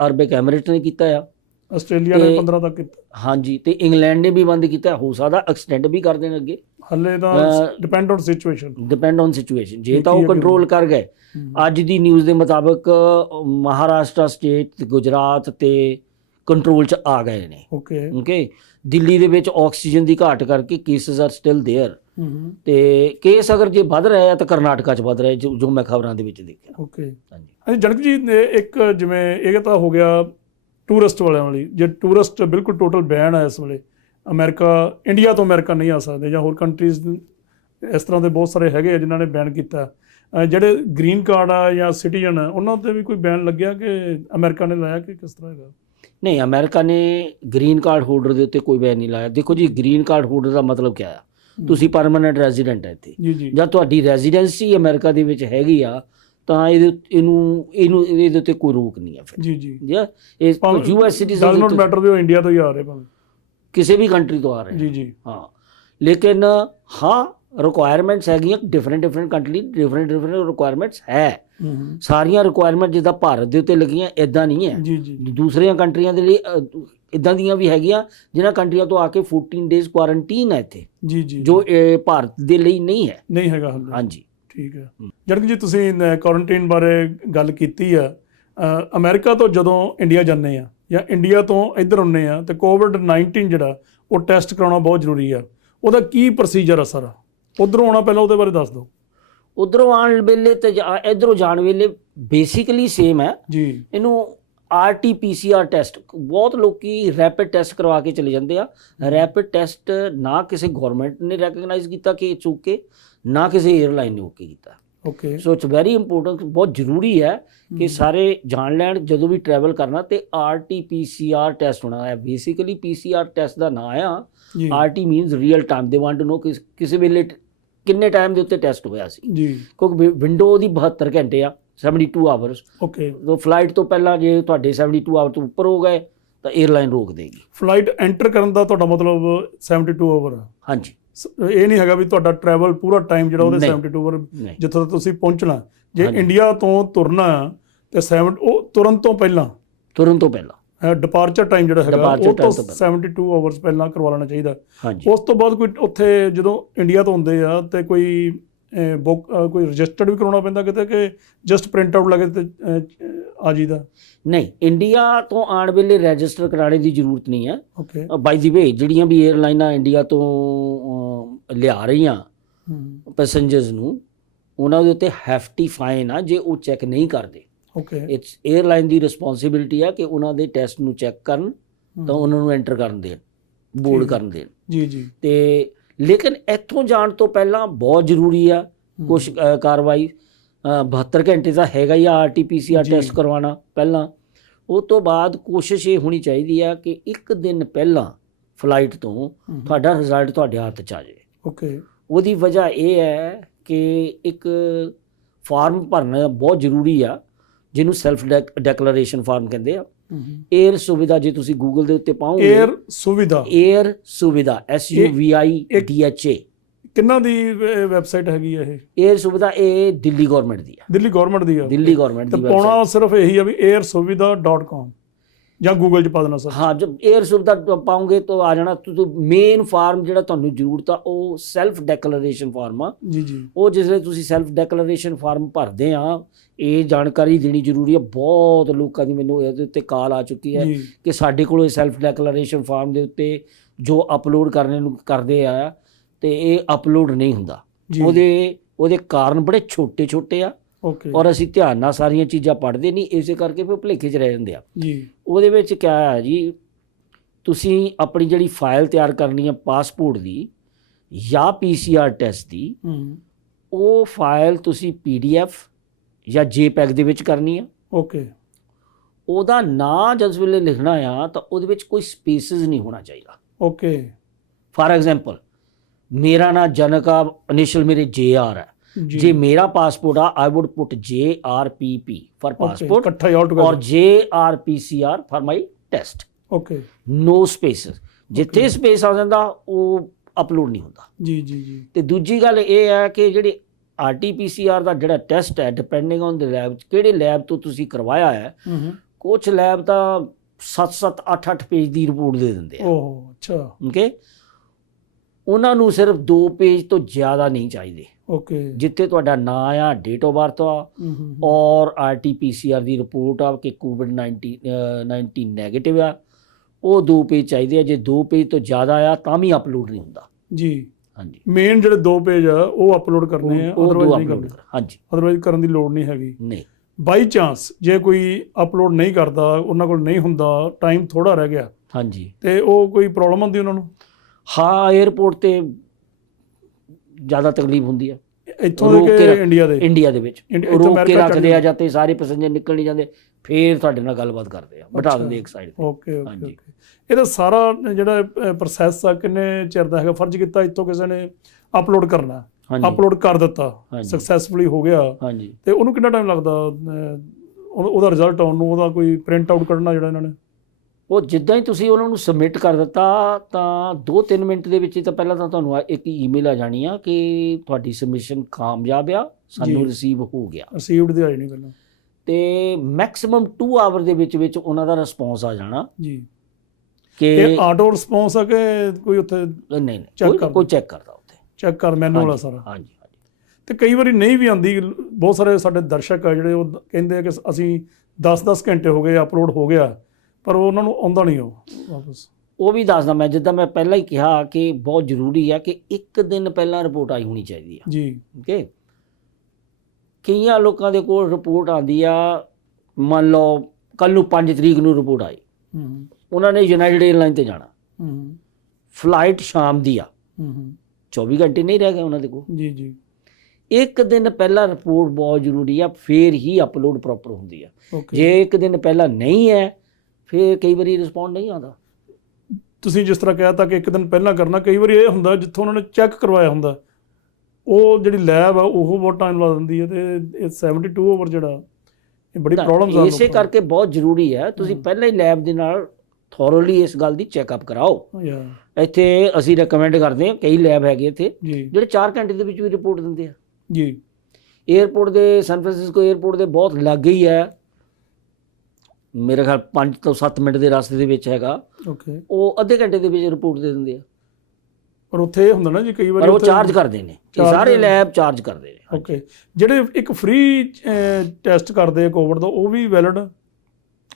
ਅਰਬ ਐਮਿਰੇਟਸ ਨੇ ਕੀਤਾ ਆ। ਆਸਟ੍ਰੇਲੀਆ ਨੇ 15 ਤੱਕ ਕੀਤਾ। ਹਾਂਜੀ, ਤੇ ਇੰਗਲੈਂਡ ਨੇ ਵੀ ਬੰਦ ਕੀਤਾ। ਹੋ ਸਕਦਾ ਐਕਸਟੈਂਡ ਵੀ ਕਰ ਦੇਣ ਅੱਗੇ, ਹਲੇ ਤਾਂ ਡਿਪੈਂਡ ਔਨ ਸਿਚੁਏਸ਼ਨ। ਜੇ ਤਾਂ ਉਹ ਕੰਟਰੋਲ ਕਰ ਗਏ, ਅੱਜ ਦੀ ਨਿਊਜ਼ ਦੇ ਮੁਤਾਬਕ ਮਹਾਰਾਸ਼ਟਰ ਸਟੇਟ, ਗੁਜਰਾਤ ਤੇ ਕੰਟਰੋਲ 'ਚ ਆ ਗਏ ਨੇ। ਓਕੇ, ਦਿੱਲੀ ਦੇ ਵਿੱਚ ਆਕਸੀਜਨ ਦੀ ਘਾਟ ਕਰਕੇ ਕੇਸਿਸ ਆਰ ਸਟਿਲ ਦੇਅਰ, ਤੇ ਕੇਸ ਅਗਰ ਜੇ ਵੱਧ ਰਹੇ ਆ ਤਾਂ ਕਰਨਾਟਕਾ 'ਚ ਵੱਧ ਰਹੇ, ਜੋ ਮੈਂ ਖਬਰਾਂ ਦੇ ਵਿੱਚ ਦੇਖਿਆ। ਓਕੇ, ਹਾਂਜੀ। ਜਨਕ ਜੀ, ਇੱਕ ਜਿਵੇਂ ਇਹ ਤਾਂ ਹੋ ਗਿਆ ਟੂਰਿਸਟ ਵਾਲਿਆਂ ਲਈ, ਜੇ ਟੂਰਿਸਟ ਬਿਲਕੁਲ ਟੋਟਲ ਬੈਨ ਹੈ ਇਸ ਵੇਲੇ, ਇੰਡੀਆ ਤੋਂ ਅਮਰੀਕਾ ਨਹੀਂ ਆ ਸਕਦੇ, ਜਾਂ ਹੋਰ ਕੰਟਰੀਜ਼ ਇਸ ਤਰ੍ਹਾਂ ਦੇ ਬਹੁਤ ਸਾਰੇ ਹੈਗੇ ਆ ਜਿਨ੍ਹਾਂ ਨੇ ਬੈਨ ਕੀਤਾ। ਜਿਹੜੇ ਗ੍ਰੀਨ ਕਾਰਡ ਆ ਜਾਂ ਸਿਟੀਜ਼ਨ ਆ, ਉਹਨਾਂ 'ਤੇ ਵੀ ਕੋਈ ਬੈਨ ਲੱਗਿਆ ਕਿ ਅਮਰੀਕਾ ਨੇ ਲਾਇਆ, ਕਿ ਕਿਸ ਤਰ੍ਹਾਂ ਹੈਗਾ? ਨਹੀਂ, ਅਮਰੀਕਾ ਨੇ ਗ੍ਰੀਨ ਕਾਰਡ ਹੋਲਡਰ ਦੇ ਉੱਤੇ ਕੋਈ ਬੈਨ ਨਹੀਂ ਲਾਇਆ। ਦੇਖੋ ਜੀ, ਗ੍ਰੀਨ ਕਾਰਡ ਹੋਲਡਰ ਦਾ ਮਤਲਬ ਕੀ ਆ? ਤੁਸੀਂ ਪਰਮਾਨੈਂਟ ਰੈਜ਼ੀਡੈਂਟ ਹੈ ਇੱਥੇ, ਜਾਂ ਤੁਹਾਡੀ ਰੈਜ਼ੀਡੈਂਸੀ ਅਮਰੀਕਾ ਦੇ ਵਿੱਚ ਹੈਗੀ ਆ, ਤਾਂ ਇਹਦੇ ਉੱਤੇ ਕੋਈ ਰੋਕ ਨਹੀਂ ਹੈ ਫਿਰ। ਜੀ ਜੀ। US citizen does not matter ਵੀ ਉਹ ਇੰਡੀਆ ਤੋਂ ਹੀ ਆ ਰਹੇ, ਭਾਵੇਂ ਕਿਸੇ ਵੀ ਕੰਟਰੀ ਤੋਂ ਆ ਰਹੇ। ਜੀ ਜੀ। ਹਾਂ, ਲੇਕਿਨ ਹਾਂ, ਰਿਕੁਆਇਰਮੈਂਟਸ ਹੈਗੀਆਂ, ਡਿਫਰੈਂਟ ਕੰਟਰੀ ਡਿਫਰੈਂਟ ਰਿਕੁਆਇਰਮੈਂਟਸ ਹੈ। ਸਾਰੀਆਂ ਰਿਕੁਆਇਰਮੈਂਟ ਜਿੱਦਾਂ ਭਾਰਤ ਦੇ ਉੱਤੇ ਲੱਗੀਆਂ ਇੱਦਾਂ ਨਹੀਂ ਹੈ। ਜੀ ਜੀ। ਦੂਸਰੀਆਂ ਕੰਟਰੀਆਂ ਦੇ ਲਈ ਇੱਦਾਂ ਦੀਆਂ ਵੀ ਹੈਗੀਆਂ ਜਿਨ੍ਹਾਂ ਕੰਟਰੀਆਂ ਤੋਂ ਆ ਕੇ 14 ਡੇਜ਼ ਕੁਆਰੰਟੀਨ ਹੈ ਇੱਥੇ। ਜੀ ਜੀ। ਜੋ ਭਾਰਤ ਦੇ ਲਈ ਨਹੀਂ ਹੈਗਾ। ਹਾਂਜੀ, ਠੀਕ ਹੈ। ਜਨਕ ਜੀ, ਤੁਸੀਂ ਕੁਆਰੰਟੀਨ ਬਾਰੇ ਗੱਲ ਕੀਤੀ ਆ। ਅਮਰੀਕਾ ਤੋਂ ਜਦੋਂ ਇੰਡੀਆ ਜਾਂਦੇ ਆ ਜਾਂ ਇੰਡੀਆ ਤੋਂ ਇੱਧਰ ਆਉਂਦੇ ਆ, ਤੇ COVID-19 ਜਿਹੜਾ ਉਹ ਟੈਸਟ ਕਰਾਉਣਾ ਬਹੁਤ ਜ਼ਰੂਰੀ ਆ। ਉਹਦਾ ਕੀ ਪ੍ਰੋਸੀਜਰ ਆ ਸਾਰਾ? ਉੱਧਰੋਂ ਆਉਣਾ ਪਹਿਲਾਂ ਉਹਦੇ ਬਾਰੇ ਦੱਸ ਦਿਓ। ਉੱਧਰੋਂ ਆਉਣ ਵੇਲੇ ਤੇ ਇੱਧਰੋਂ ਜਾਣ ਵੇਲੇ ਬੇਸਿਕਲੀ ਸੇਮ ਹੈ ਜੀ। ਇਹਨੂੰ RT-PCR ਟੈਸਟ, ਬਹੁਤ ਲੋਕੀ ਰੈਪਿਡ ਟੈਸਟ ਕਰਵਾ ਕੇ ਚਲੇ ਜਾਂਦੇ ਆ। ਰੈਪਿਡ ਟੈਸਟ ਨਾ ਕਿਸੇ ਗਵਰਨਮੈਂਟ ਨੇ ਰੈਕਗਨਾਈਜ਼ ਕੀਤਾ ਕਿ ਇਹ ਓਕੇ, ਨਾ ਕਿਸੇ 에ਅਰਲਾਈਨ ਨੇ ਓਕੇ ਕੀਤਾ। Okay, so it's very important, ਬਹੁਤ ਜ਼ਰੂਰੀ ਹੈ ਕਿ ਸਾਰੇ ਜਾਣ ਲੈਣ ਜਦੋਂ ਵੀ ਟਰੈਵਲ ਕਰਨਾ। ਤੇ RT-PCR ਟੈਸਟ ਹੋਣਾ ਹੈ। ਬੇਸਿਕਲੀ PCR ਟੈਸਟ ਦਾ ਨਾਂ ਆ। RT means real time. They want to know ਕਿਸੇ ਵੇਲੇ ਕਿੰਨੇ ਟਾਈਮ ਦੇ ਉੱਤੇ ਟੈਸਟ ਹੋਇਆ ਸੀ ਜੀ, ਕਿਉਂਕਿ ਵਿੰਡੋ ਦੀ 72 ਘੰਟੇ ਆ, 72 ਆਵਰਸ। ਓਕੇ, ਤਾਂ ਫਲਾਈਟ ਤੋਂ ਪਹਿਲਾਂ ਜੇ ਤੁਹਾਡੇ 72 ਆਵਰ ਤੋਂ ਉੱਪਰ ਹੋ ਗਏ ਤਾਂ 에ਅਰਲਾਈਨ ਰੋਕ ਦੇਗੀ। ਫਲਾਈਟ ਐਂਟਰ ਕਰਨ ਦਾ ਤੁਹਾਡਾ ਮਤਲਬ 72 ਆਵਰ ਆ? ਹਾਂਜੀ। ਇਹ ਨਹੀਂ ਹੈਗਾ ਵੀ ਤੁਹਾਡਾ ਟਰੈਵਲ ਪੂਰਾ ਟਾਈਮ ਜਿਹੜਾ ਉਹਦੇ 72 ਆਵਰ ਜਿੱਥੋਂ ਤੁਸੀਂ ਪਹੁੰਚਣਾ। ਜੇ ਇੰਡੀਆ ਤੋਂ ਤੁਰਨਾ ਤੇ ਉਹ ਤੁਰਨ ਤੋਂ ਪਹਿਲਾਂ ਡਿਪਾਰਚਰ ਟਾਈਮ ਜਿਹੜਾ ਹੈਗਾ Departure ਉਹ ਤੋਂ time ਤੋਂ ਪਹਿਲਾਂ। 72 ਆਵਰਸ ਪਹਿਲਾਂ ਕਰਵਾ ਲੈਣਾ ਚਾਹੀਦਾ। ਹਾਂਜੀ ਉਸ ਤੋਂ ਬਾਅਦ ਕੋਈ ਉੱਥੇ ਜਦੋਂ ਇੰਡੀਆ ਤੋਂ ਹੁੰਦੇ ਆ ਤੇ ਕੋਈ ਬੁੱਕ ਕੋਈ ਰਜਿਸਟਰਡ ਵੀ ਕਰਾਉਣਾ ਪੈਂਦਾ ਕਿਤੇ ਕਿ ਜਸਟ ਪ੍ਰਿੰਟ ਆਊਟ ਲੱਗੇ ਤੇ ਆ ਜੀਦਾ? ਨਹੀਂ, ਇੰਡੀਆ ਤੋਂ ਆਉਣ ਵੇਲੇ ਰਜਿਸਟਰ ਕਰਾਉਣੇ ਦੀ ਜ਼ਰੂਰਤ ਨਹੀਂ ਹੈ। ਓਕੇ। ਬਾਈ ਦੀ ਵੇ ਜਿਹੜੀਆਂ ਵੀ 에ਅਰਲਾਈਨਾਂ ਇੰਡੀਆ ਤੋਂ ਲਿਆ ਰਹੀਆਂ ਪੈਸੇਂਜਰਸ ਨੂੰ, ਉਹਨਾਂ ਦੇ ਉੱਤੇ ਹੈਫਟੀ ਫਾਈਨ ਆ ਜੇ ਉਹ ਚੈੱਕ ਨਹੀਂ ਕਰਦੇ। Okay. It's airline the responsibility ਆ ਕਿ ਉਹਨਾਂ ਦੇ ਟੈਸਟ ਨੂੰ ਚੈੱਕ ਕਰਨ ਤਾਂ ਉਹਨਾਂ ਨੂੰ ਐਂਟਰ ਕਰਨ ਦੇਣ, ਬੋਰਡ ਕਰਨ ਦੇਣ। ਜੀ ਜੀ। ਤੇ ਲੇਕਿਨ ਇੱਥੋਂ ਜਾਣ ਤੋਂ ਪਹਿਲਾਂ ਬਹੁਤ ਜ਼ਰੂਰੀ ਆ ਕੁਛ ਕਾਰਵਾਈ 72 ਘੰਟੇ ਦਾ ਹੈਗਾ ਹੀ ਆ RT-PCR ਜੀ। ਟੈਸਟ ਕਰਵਾਉਣਾ ਪਹਿਲਾਂ। ਉਹ ਤੋਂ ਬਾਅਦ ਕੋਸ਼ਿਸ਼ ਇਹ ਹੋਣੀ ਚਾਹੀਦੀ ਆ ਕਿ ਇੱਕ ਦਿਨ ਪਹਿਲਾਂ ਫਲਾਈਟ ਤੋਂ ਤੁਹਾਡਾ ਰਿਜ਼ਲਟ ਤੁਹਾਡੇ ਹੱਥ 'ਚ ਆ ਜਾਏ। ਓਕੇ। ਉਹਦੀ ਵਜ੍ਹਾ ਇਹ ਹੈ ਕਿ ਇੱਕ ਫਾਰਮ ਭਰਨਾ ਬਹੁਤ ਜ਼ਰੂਰੀ ਆ ਜਿਹਨੂੰ ਸੈਲਫ ਡੈਕਲੇਰੇਸ਼ਨ ਫਾਰਮ ਕਹਿੰਦੇ ਆ। ਏਅਰ ਸੁਵਿਧਾ ਜੇ ਤੁਸੀਂ ਗੂਗਲ ਦੇ ਉੱਤੇ ਪਾਓਗੇ, ਏਅਰ ਸੁਵਿਧਾ SUVIDHA ਕਿੰਨਾ ਦੀ ਵੈਬਸਾਈਟ ਹੈਗੀ ਆ ਇਹ? ਏਅਰ ਸੁਵਿਧਾ ਇਹ ਦਿੱਲੀ ਗਵਰਨਮੈਂਟ ਦੀ ਆ। ਦਿੱਲੀ ਗਵਰਨਮੈਂਟ ਦੀ ਆ? ਦਿੱਲੀ ਗਵਰਨਮੈਂਟ ਤੇ ਦੀ ਪਾਉਣਾ website। ਸਿਰਫ ਇਹੀ ਆ ਵੀ airsuvidha.com ਜਾਂ ਗੂਗਲ 'ਚ ਪਾ ਦੇਣਾ ਸਰ? ਹਾਂ, ਜਦ ਏਅਰ ਸੁਵਿਧਾ ਪਾਉਂਗੇ ਤਾਂ ਆ ਜਾਣਾ। ਤੁਸੀਂ ਮੇਨ ਫਾਰਮ ਜਿਹੜਾ ਤੁਹਾਨੂੰ ਜ਼ਰੂਰਤ ਆ ਉਹ ਸੈਲਫ ਡੈਕਲੇਰੇਸ਼ਨ ਫਾਰਮ ਆ। ਜੀ ਜੀ। ਉਹ ਜਿਸਲੇ ਤੁਸੀਂ ਸੈਲਫ ਡੈਕਲੇਰੇਸ਼ਨ ਫਾਰਮ ਭਰਦੇ ਆ, ਇਹ ਜਾਣਕਾਰੀ ਦੇਣੀ ਜ਼ਰੂਰੀ ਹੈ। ਬਹੁਤ ਲੋਕਾਂ ਦੀ ਮੈਨੂੰ ਇਹਦੇ ਉੱਤੇ ਕਾਲ ਆ ਚੁੱਕੀ ਹੈ ਜੀ ਕਿ ਸਾਡੇ ਕੋਲ ਇਹ ਸੈਲਫ ਡੈਕਲੇਰੇਸ਼ਨ ਫਾਰਮ ਦੇ ਉੱਤੇ ਜੋ ਅਪਲੋਡ ਕਰਨੇ ਨੂੰ ਕਰਦੇ ਆ ਤੇ ਇਹ ਅਪਲੋਡ ਨਹੀਂ ਹੁੰਦਾ। ਜੀ। ਉਹਦੇ ਕਾਰਨ ਬੜੇ ਛੋਟੇ ਛੋਟੇ ਆ ਓਕੇ। ਔਰ ਅਸੀਂ ਧਿਆਨ ਨਾਲ ਸਾਰੀਆਂ ਚੀਜ਼ਾਂ ਪੜ੍ਹਦੇ ਨਹੀਂ, ਇਸੇ ਕਰਕੇ ਫਿਰ ਭੁਲੇਖੇ 'ਚ ਰਹਿ ਜਾਂਦੇ ਆ। ਜੀ। ਉਹਦੇ ਵਿੱਚ ਕਿਆ ਹੈ ਜੀ, ਤੁਸੀਂ ਆਪਣੀ ਜਿਹੜੀ ਫਾਈਲ ਤਿਆਰ ਕਰਨੀ ਹੈ ਪਾਸਪੋਰਟ ਦੀ ਜਾਂ PCR ਟੈਸਟ ਦੀ, ਉਹ ਫਾਈਲ ਤੁਸੀਂ PDF ਜਾਂ JPEG ਦੇ ਵਿੱਚ ਕਰਨੀ ਆ। ਓਕੇ। ਉਹਦਾ ਨਾਂ ਜਿਸ ਵੇਲੇ ਲਿਖਣਾ ਆ ਤਾਂ ਉਹਦੇ ਵਿੱਚ ਕੋਈ ਸਪੇਸਿਸ ਨਹੀਂ ਹੋਣਾ ਚਾਹੀਦਾ। ਓਕੇ। ਫਾਰ ਐਗਜ਼ਾਮਪਲ ਮੇਰਾ ਨਾਂ ਜਨਕ ਆ, ਇਨੀਸ਼ੀਅਲ ਮੇਰੇ JR ਹੈ। ਜੀ। ਜੇ ਮੇਰਾ ਪਾਸਪੋਰਟ ਆ I would put JRPP for passport ਇਕੱਠਾ ਹੀ all or together. JRPCR for my test. Okay. No spaces. ਜਿੱਥੇ ਸਪੇਸ ਆ ਜਾਂਦਾ ਉਹ ਅਪਲੋਡ ਨਹੀਂ ਹੁੰਦਾ। ਜੀ ਜੀ ਜੀ। ਤੇ ਦੂਜੀ ਗੱਲ ਇਹ ਹੈ ਕਿ ਜਿਹੜੀ RT-PCR ਦਾ ਜਿਹੜਾ ਟੈਸਟ ਹੈ, ਡਿਪੈਂਡਿੰਗ ਔਨ ਦ ਲੈਬ, ਕਿਹੜੇ ਲੈਬ ਤੋਂ ਤੁਸੀਂ ਕਰਵਾਇਆ ਹੈ। ਕੁਛ ਲੈਬ ਤਾਂ 7-7 8-8 ਪੇਜ ਦੀ ਰਿਪੋਰਟ ਦੇ ਦਿੰਦੇ ਆ। ਓਹ ਅੱਛਾ। ਓਕੇ। ਉਹਨਾਂ ਨੂੰ ਸਿਰਫ 2 ਪੇਜ ਤੋਂ ਜ਼ਿਆਦਾ ਨਹੀਂ ਚਾਹੀਦੇ। ਓਕੇ। ਜਿੱਥੇ ਤੁਹਾਡਾ ਨਾਂ ਆ, ਡੇਟ ਆਫ ਬਰਥ ਆ ਔਰ RT-PCR ਦੀ ਰਿਪੋਰਟ ਆ ਕਿ COVID-19 ਨੈਗੇਟਿਵ ਆ, ਉਹ 2 ਪੇਜ ਚਾਹੀਦੇ ਆ। ਜੇ 2 ਪੇਜ ਤੋਂ ਜ਼ਿਆਦਾ ਆ ਤਾਂ ਵੀ ਅਪਲੋਡ ਨਹੀਂ ਹੁੰਦਾ। ਜੀ। ਹਾਂਜੀ, ਮੇਨ ਜਿਹੜੇ 2 ਪੇਜ ਆ ਉਹ ਅਪਲੋਡ ਕਰਨੇ ਆ, ਉਹ ਅਦਰਵਾਈਜ਼ ਦੋ ਨਹੀਂ ਅਪਲੋਡ ਕਰਨੇ। ਹਾਂਜੀ, ਅਦਰਵਾਈਜ਼ ਕਰਨ ਦੀ ਲੋੜ ਨਹੀਂ ਹੈਗੀ। ਨਹੀਂ। ਬਾਈ ਚਾਂਸ ਜੇ ਕੋਈ ਅਪਲੋਡ ਨਹੀਂ ਕਰਦਾ, ਉਹਨਾਂ ਕੋਲ ਨਹੀਂ ਹੁੰਦਾ, ਟਾਈਮ ਥੋੜਾ ਰਹਿ ਗਿਆ, ਹਾਂਜੀ, ਤੇ ਉਹ ਕੋਈ ਪ੍ਰੋਬਲਮ ਹੁੰਦੀ ਉਹਨਾਂ ਨੂੰ? ਹਾਂ, 에ਅਰਪੋਰਟ ਤੇ ਜ਼ਿਆਦਾ ਤਕਲੀਫ ਹੁੰਦੀ ਹੈ। ਇੱਥੋਂ ਦੇ ਕਿ ਇੰਡੀਆ ਦੇ? ਇੰਡੀਆ ਦੇ ਵਿੱਚ ਇੱਥੋਂ ਰੋਕ ਕੇ ਅਮਰੀਕਾ ਰੱਖਦੇ ਆ, ਜਾਂਦੇ ਸਾਰੇ ਪੈਸੇਂਜਰ ਨਿਕਲ ਨਹੀਂ ਜਾਂਦੇ, ਫੇਰ ਤੁਹਾਡੇ ਨਾਲ ਗੱਲਬਾਤ ਕਰਦੇ ਆ, ਬਿਠਾ ਦਿੰਦੇ ਇੱਕ ਸਾਈਡ ਤੇ। ਓਕੇ ਓਕੇ ਹਾਂਜੀ। ਓਕੇ। ਇਹਦਾ ਸਾਰਾ ਜਿਹੜਾ ਪ੍ਰੋਸੈਸ ਆ ਕਿੰਨੇ ਚਿਰ ਦਾ ਹੈਗਾ? ਫਰਜ਼ ਕੀਤਾ ਇੱਥੋਂ ਕਿਸੇ ਨੇ ਅਪਲੋਡ ਕਰਨਾ, ਹਾਂਜੀ, ਅਪਲੋਡ ਕਰ ਦਿੱਤਾ, ਹਾਂਜੀ, ਸਕਸੈਸਫੁਲੀ ਹੋ ਗਿਆ, ਹਾਂਜੀ। ਤੇ ਉਹਨੂੰ ਕਿੰਨਾ ਟਾਈਮ ਲੱਗਦਾ ਉਹਦਾ ਰਿਜ਼ਲਟ ਆਉਣ ਨੂੰ, ਉਹਦਾ ਕੋਈ ਪ੍ਰਿੰਟ ਆਊਟ ਕੱਢਣਾ ਜਿਹੜਾ ਇਹਨਾਂ ਨੇ? ਉਹ ਜਿੱਦਾਂ ਹੀ ਤੁਸੀਂ ਉਹਨਾਂ ਨੂੰ ਸਬਮਿਟ ਕਰ ਦਿੱਤਾ ਤਾਂ 2-3 ਮਿੰਟ ਦੇ ਵਿੱਚ ਹੀ ਤਾਂ ਪਹਿਲਾਂ ਤਾਂ ਤੁਹਾਨੂੰ ਇੱਕ ਈਮੇਲ ਆ ਜਾਣੀ ਆ ਕਿ ਤੁਹਾਡੀ ਸਬਮਿਸ਼ਨ ਕਾਮਯਾਬ ਆ, ਸਾਨੂੰ ਰਿਸੀਵ ਹੋ ਗਿਆ। ਰਿਸੀਵਡ ਦੀ ਆਈ ਨਹੀਂ ਪਹਿਲਾਂ? ਤੇ ਮੈਕਸਿਮਮ 2 ਆਵਰ ਦੇ ਵਿੱਚ ਉਹਨਾਂ ਦਾ ਰਿਸਪੌਂਸ ਆ ਜਾਣਾ ਜੀ। ਕਿ ਇਹ ਆਟੋ ਰਿਸਪੌਂਸ ਆ ਕਿ ਕੋਈ ਉੱਥੇ ਨਹੀਂ check ਕੋਈ ਚੈੱਕ ਕਰਦਾ ਉੱਥੇ? ਚੈੱਕ ਕਰ ਮੈਨੂਅਲ ਆ ਸਾਰਾ? ਹਾਂਜੀ, ਹਾਂਜੀ। ਤੇ ਕਈ ਵਾਰੀ ਨਹੀਂ ਵੀ ਆਉਂਦੀ, ਬਹੁਤ ਸਾਰੇ ਸਾਡੇ ਦਰਸ਼ਕ ਆ ਜਿਹੜੇ ਉਹ ਕਹਿੰਦੇ ਆ ਕਿ ਅਸੀਂ 10-10 ਘੰਟੇ ਹੋ ਗਏ, ਅਪਲੋਡ ਹੋ ਗਿਆ, ਪਰ ਉਹਨਾਂ ਨੂੰ ਆਉਂਦਾ ਨਹੀਂ ਉਹ ਵਾਪਸ। ਉਹ ਵੀ ਦੱਸਦਾ ਮੈਂ, ਜਿੱਦਾਂ ਮੈਂ ਪਹਿਲਾਂ ਹੀ ਕਿਹਾ ਕਿ ਬਹੁਤ ਜ਼ਰੂਰੀ ਹੈ ਕਿ ਇੱਕ ਦਿਨ ਪਹਿਲਾਂ ਰਿਪੋਰਟ ਆਈ ਹੋਣੀ ਚਾਹੀਦੀ ਆ। ਜੀ। ਓਕੇ। ਕਈਆਂ ਲੋਕਾਂ ਦੇ ਕੋਲ ਰਿਪੋਰਟ ਆਉਂਦੀ ਆ, ਮੰਨ ਲਓ ਕੱਲ ਨੂੰ 5 ਤਰੀਕ ਨੂੰ ਰਿਪੋਰਟ ਆਈ, ਉਹਨਾਂ ਨੇ ਯੂਨਾਈਟਿਡ 에ਅਰਲਾਈਨ ਤੇ ਜਾਣਾ, ਫਲਾਈਟ ਸ਼ਾਮ ਦੀ ਆ, 24 ਘੰਟੇ ਨਹੀਂ ਰਹਿ ਗਏ ਉਹਨਾਂ ਦੇ ਕੋਲ। ਜੀ ਜੀ। ਇੱਕ ਦਿਨ ਪਹਿਲਾਂ ਰਿਪੋਰਟ ਬਹੁਤ ਜ਼ਰੂਰੀ ਆ, ਫੇਰ ਹੀ ਅਪਲੋਡ ਪ੍ਰੋਪਰ ਹੁੰਦੀ ਆ। ਓਕੇ। ਜੇ ਇੱਕ ਦਿਨ ਪਹਿਲਾਂ ਨਹੀਂ ਹੈ ਫਿਰ ਕਈ ਵਾਰੀ ਰਿਸਪੌਂਡ ਨਹੀਂ ਆਉਂਦਾ। ਤੁਸੀਂ ਜਿਸ ਤਰ੍ਹਾਂ ਕਹਿ ਤਾ ਕਿ ਇੱਕ ਦਿਨ ਪਹਿਲਾਂ ਕਰਨਾ, ਕਈ ਵਾਰੀ ਇਹ ਹੁੰਦਾ ਜਿੱਥੋਂ ਉਹਨਾਂ ਨੇ ਚੈੱਕ ਕਰਵਾਇਆ ਹੁੰਦਾ ਉਹ ਜਿਹੜੀ ਲੈਬ ਆ ਉਹ ਬਹੁਤ ਟਾਈਮ ਲਾ ਦਿੰਦੀ ਹੈ, ਤੇ ਇਹ 72 ਆਵਰ ਜਿਹੜਾ ਇਹ ਬੜੀ ਪ੍ਰੋਬਲਮਸ ਆ। ਇਸੇ ਕਰਕੇ ਬਹੁਤ ਜ਼ਰੂਰੀ ਹੈ ਤੁਸੀਂ ਪਹਿਲਾਂ ਹੀ ਲੈਬ ਦੇ ਨਾਲ ਥੋਰਲੀ ਇਸ ਗੱਲ ਦੀ ਚੈੱਕਅਪ ਕਰਾਓ। ਇੱਥੇ ਅਸੀਂ ਰეკਮੈਂਡ ਕਰਦੇ ਹਾਂ, ਕਈ ਲੈਬ ਹੈਗੇ ਇੱਥੇ ਜਿਹੜੇ 4 ਘੰਟੇ ਦੇ ਵਿੱਚ ਵੀ ਰਿਪੋਰਟ ਦਿੰਦੇ ਆ। ਜੀ। ਏਅਰਪੋਰਟ ਦੇ, ਸੈਨ ਫਰਾਂਸਿਸਕੋ ਏਅਰਪੋਰਟ ਦੇ ਬਹੁਤ ਲਾਗੇ ਹੀ ਹੈ ਮੇਰੇ ਖਿਆਲ 5 ਤੋਂ 7 ਮਿੰਟ ਦੇ ਰਸਤੇ ਦੇ ਵਿੱਚ ਹੈਗਾ, ਓਕੇ, ਉਹ ਅੱਧੇ ਘੰਟੇ ਦੇ ਵਿੱਚ ਰਿਪੋਰਟ ਦੇ ਦਿੰਦੇ ਆ। ਪਰ ਉੱਥੇ ਇਹ ਹੁੰਦਾ ਨਾ ਜੀ ਕਈ ਵਾਰੀ ਪਰ ਉਹ ਚਾਰਜ ਕਰਦੇ ਨੇ, ਇਹ ਸਾਰੇ ਲੈਬ ਚਾਰਜ ਕਰਦੇ ਨੇ। ਓਕੇ, ਜਿਹੜੇ ਇੱਕ ਫ੍ਰੀ ਟੈਸਟ ਕਰਦੇ ਆ ਕੋਵਿਡ ਦਾ, ਉਹ ਵੀ ਵੈਲਿਡ?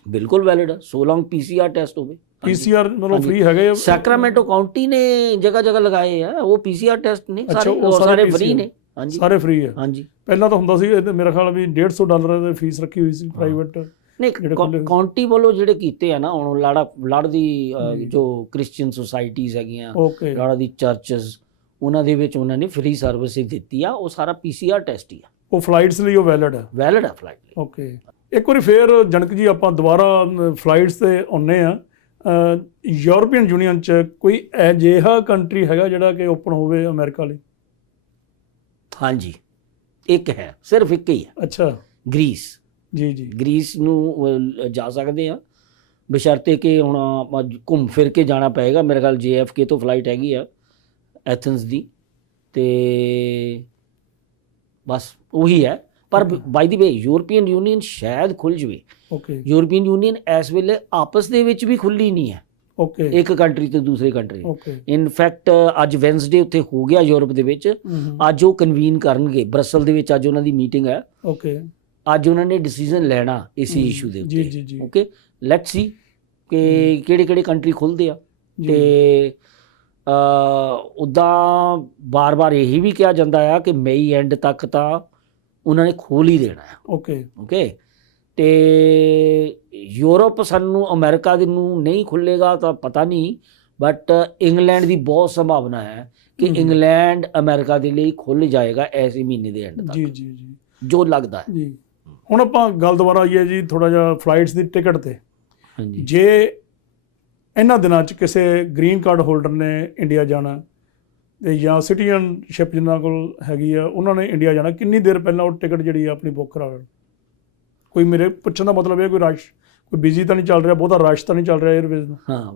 ਬਿਲਕੁਲ ਵੈਲਿਡ ਆ, ਸੋ ਲੌਂਗ ਪੀਸੀਆਰ ਟੈਸਟ ਹੋਵੇ। ਪੀਸੀਆਰ ਮਤਲਬ ਫ੍ਰੀ ਹੈਗੇ ਆ? ਸੈਕਰਾਮੈਂਟੋ ਕਾਉਂਟੀ ਨੇ ਜਗ੍ਹਾ ਜਗ੍ਹਾ ਲਗਾਏ ਆ, ਉਹ ਪੀਸੀਆਰ ਟੈਸਟ ਨੇ ਸਾਰੇ, ਉਹ ਸਾਰੇ ਫ੍ਰੀ ਨੇ। ਹਾਂਜੀ, ਸਾਰੇ ਫ੍ਰੀ ਹੈ। ਹਾਂਜੀ, ਪਹਿਲਾਂ ਤਾਂ ਹੁੰਦਾ ਸੀ ਮੇਰਾ ਖਿਆਲ ਵੀ $150 ਦੀ ਫੀਸ ਰੱਖੀ ਹੋਈ ਸੀ ਪ੍ਰਾਈਵੇਟ। ਨਹੀਂ, ਕਾਉਂਟੀ ਵੱਲੋਂ ਜਿਹੜੇ ਕੀਤੇ ਆ ਨਾ ਹੁਣ ਲੜ ਦੀ ਜੋ ਕ੍ਰਿਸਚੀਅਨ ਸੁਸਾਇਟੀਜ਼ ਹੈਗੀਆਂ, ਓਕੇ, ਲੜ ਦੀ ਚਰਚਸ, ਉਹਨਾਂ ਦੇ ਵਿੱਚ ਉਹਨਾਂ ਨੇ ਫ੍ਰੀ ਸਰਵਿਸਿਜ਼ ਦਿੱਤੀ ਆ। ਉਹ ਸਾਰਾ ਪੀਸੀਆਰ ਟੈਸਟ ਹੀ ਆ। ਉਹ ਫਲਾਈਟਸ ਲਈ ਉਹ ਵੈਲਿਡ ਹੈ? ਵੈਲਿਡ ਆ ਫਲਾਈਟ ਲਈ। ਓਕੇ, ਇੱਕ ਵਾਰੀ ਫੇਰ ਜਨਕ ਜੀ ਆਪਾਂ ਦੁਬਾਰਾ ਫਲਾਈਟਸ ਤੇ ਆਉਂਦੇ ਆ। ਯੂਰਪੀਅਨ ਯੂਨੀਅਨ 'ਚ ਕੋਈ ਅਜਿਹਾ ਕੰਟਰੀ ਹੈਗਾ ਜਿਹੜਾ ਕਿ ਓਪਨ ਹੋਵੇ ਅਮਰੀਕਾ ਲਈ? ਹਾਂਜੀ, ਇੱਕ ਹੈ, ਸਿਰਫ ਇੱਕ ਹੀ ਹੈ। ਅੱਛਾ, ਗ੍ਰੀਸ। ਜੀ ਜੀ, ਗ੍ਰੀਸ ਨੂੰ ਜਾ ਸਕਦੇ ਆ, ਬਸ਼ਰਤੇ ਕਿ ਹੁਣ ਆਪਾਂ ਘੁੰਮ ਫਿਰ ਕੇ ਜਾਣਾ ਪਏਗਾ। ਮੇਰੇ ਖਿਆਲ JFK ਤੋਂ ਫਲਾਈਟ ਹੈਗੀ ਆ ਐਥਨਸ ਦੀ, ਤੇ ਬਸ ਉਹੀ ਹੈ। ਪਰ ਬਾਈ ਦੀ ਵੇ ਯੂਰਪੀਅਨ ਯੂਨੀਅਨ ਸ਼ਾਇਦ ਖੁੱਲ ਜਵੇ। ਓਕੇ, ਯੂਰਪੀਅਨ ਯੂਨੀਅਨ ਇਸ ਵੇਲੇ ਆਪਸ ਦੇ ਵਿੱਚ ਵੀ ਖੁੱਲੀ ਨਹੀਂ ਹੈ, ਓਕੇ, ਇੱਕ ਕੰਟਰੀ ਤੋਂ ਦੂਸਰੇ ਕੰਟਰੀ। ਓਕੇ, ਇਨਫੈਕਟ ਅੱਜ ਵੈਨਸਡੇ ਉੱਥੇ ਹੋ ਗਿਆ ਯੂਰਪ ਦੇ ਵਿੱਚ, ਅੱਜ ਉਹ ਕਨਵੀਨ ਕਰਨਗੇ ਬਰਸਲ ਦੇ ਵਿੱਚ, ਅੱਜ ਉਹਨਾਂ ਦੀ ਮੀਟਿੰਗ ਹੈ। ਓਕੇ, ਅੱਜ ਉਹਨਾਂ ਨੇ ਡਿਸੀਜਨ ਲੈਣਾ ਇਸ ਇਸ਼ੂ ਦੇ ਜੀ ਜੀ ਉੱਤੇ। ਜੀ, ਓਕੇ, ਲੈਟਸ ਸੀ ਕਿ ਕਿਹੜੇ ਕਿਹੜੇ ਕੰਟਰੀ ਖੁੱਲ੍ਹਦੇ ਆ। ਤੇ ਉੱਦਾਂ ਬਾਰ-ਬਾਰ ਇਹੀ ਵੀ ਕਿਹਾ ਜਾਂਦਾ ਆ ਕਿ ਮਈ ਐਂਡ ਤੱਕ ਤਾਂ ਉਹਨਾਂ ਨੇ ਖੋਲ੍ਹ ਹੀ ਦੇਣਾ ਹੈ। ਓਕੇ, ਓਕੇ, ਤੇ ਯੂਰਪ ਸਾਨੂੰ ਅਮਰੀਕਾ ਦੇ ਨੂੰ ਨਹੀਂ ਖੁੱਲ੍ਹੇਗਾ ਤਾਂ ਪਤਾ ਨਹੀਂ, ਬਟ ਇੰਗਲੈਂਡ ਦੀ ਬਹੁਤ ਸੰਭਾਵਨਾ ਹੈ ਕਿ ਇੰਗਲੈਂਡ ਅਮਰੀਕਾ ਦੇ ਲਈ ਖੁੱਲ੍ਹ ਜਾਏਗਾ ਐਸੇ ਮਹੀਨੇ ਦੇ ਐਂਡ ਤੱਕ। ਜੀ ਜੀ ਜੀ, ਜੋ ਲੱਗਦਾ ਹੈ ਜੀ। ਹੁਣ ਆਪਾਂ ਗੱਲ ਦੁਬਾਰਾ ਆਈਏ ਜੀ ਥੋੜਾ ਜਿਹਾ ਫਲਾਈਟਸ ਦੀ ਟਿਕਟ ਤੇ। ਹਾਂਜੀ, ਜੇ ਇਹਨਾਂ ਦਿਨਾਂ 'ਚ ਕਿਸੇ ਗ੍ਰੀਨ ਕਾਰਡ ਹੋਲਡਰ ਨੇ ਇੰਡੀਆ ਜਾਣਾ ਤੇ ਜਾਂ ਸਿਟੀਜ਼ਨਸ਼ਿਪ ਜਿਨ੍ਹਾਂ ਕੋਲ ਹੈਗੀ ਆ ਉਹਨਾਂ ਨੇ ਇੰਡੀਆ ਜਾਣਾ, ਕਿੰਨੀ ਦੇਰ ਪਹਿਲਾਂ ਉਹ ਟਿਕਟ ਜਿਹੜੀ ਆ ਆਪਣੀ ਬੁੱਕ ਕਰਾ ਲੈਣ? ਕੋਈ ਮੇਰੇ ਪੁੱਛਣ ਦਾ ਮਤਲਬ ਇਹ ਕੋਈ ਰਸ਼, ਕੋਈ ਬਿਜ਼ੀ ਤਾਂ ਨਹੀਂ ਚੱਲ ਰਿਹਾ, ਬਹੁਤਾ ਰਸ਼ ਤਾਂ ਨਹੀਂ ਚੱਲ ਰਿਹਾ 에ਅਰਵੇਜ਼ ਦਾ? ਹਾਂ,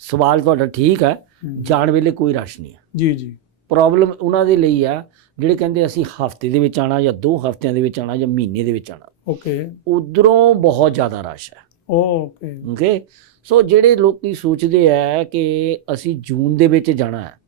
ਸਵਾਲ ਤੁਹਾਡਾ ਠੀਕ ਹੈ। ਜਾਣ ਵੇਲੇ ਕੋਈ ਰਸ਼ ਨਹੀਂ ਹੈ। ਜੀ ਜੀ, ਪ੍ਰੋਬਲਮ ਉਹਨਾਂ ਦੇ ਲਈ ਆ ਜਿਹੜੇ ਕਹਿੰਦੇ ਅਸੀਂ ਹਫਤੇ ਦੇ ਵਿੱਚ ਆਉਣਾ ਜਾਂ 2 ਹਫ਼ਤਿਆਂ ਦੇ ਵਿੱਚ ਆਉਣਾ ਜਾਂ ਮਹੀਨੇ ਦੇ ਵਿੱਚ ਆਉਣਾ। ਓਕੇ, ਉੱਧਰੋਂ ਬਹੁਤ ਜ਼ਿਆਦਾ ਰਸ਼ ਹੈ। ਓਕੇ, ਓਕੇ, ਸੋ ਜਿਹੜੇ ਲੋਕੀ ਸੋਚਦੇ ਆ ਕਿ ਅਸੀਂ ਜੂਨ ਦੇ ਵਿੱਚ ਜਾਣਾ ਹੈ,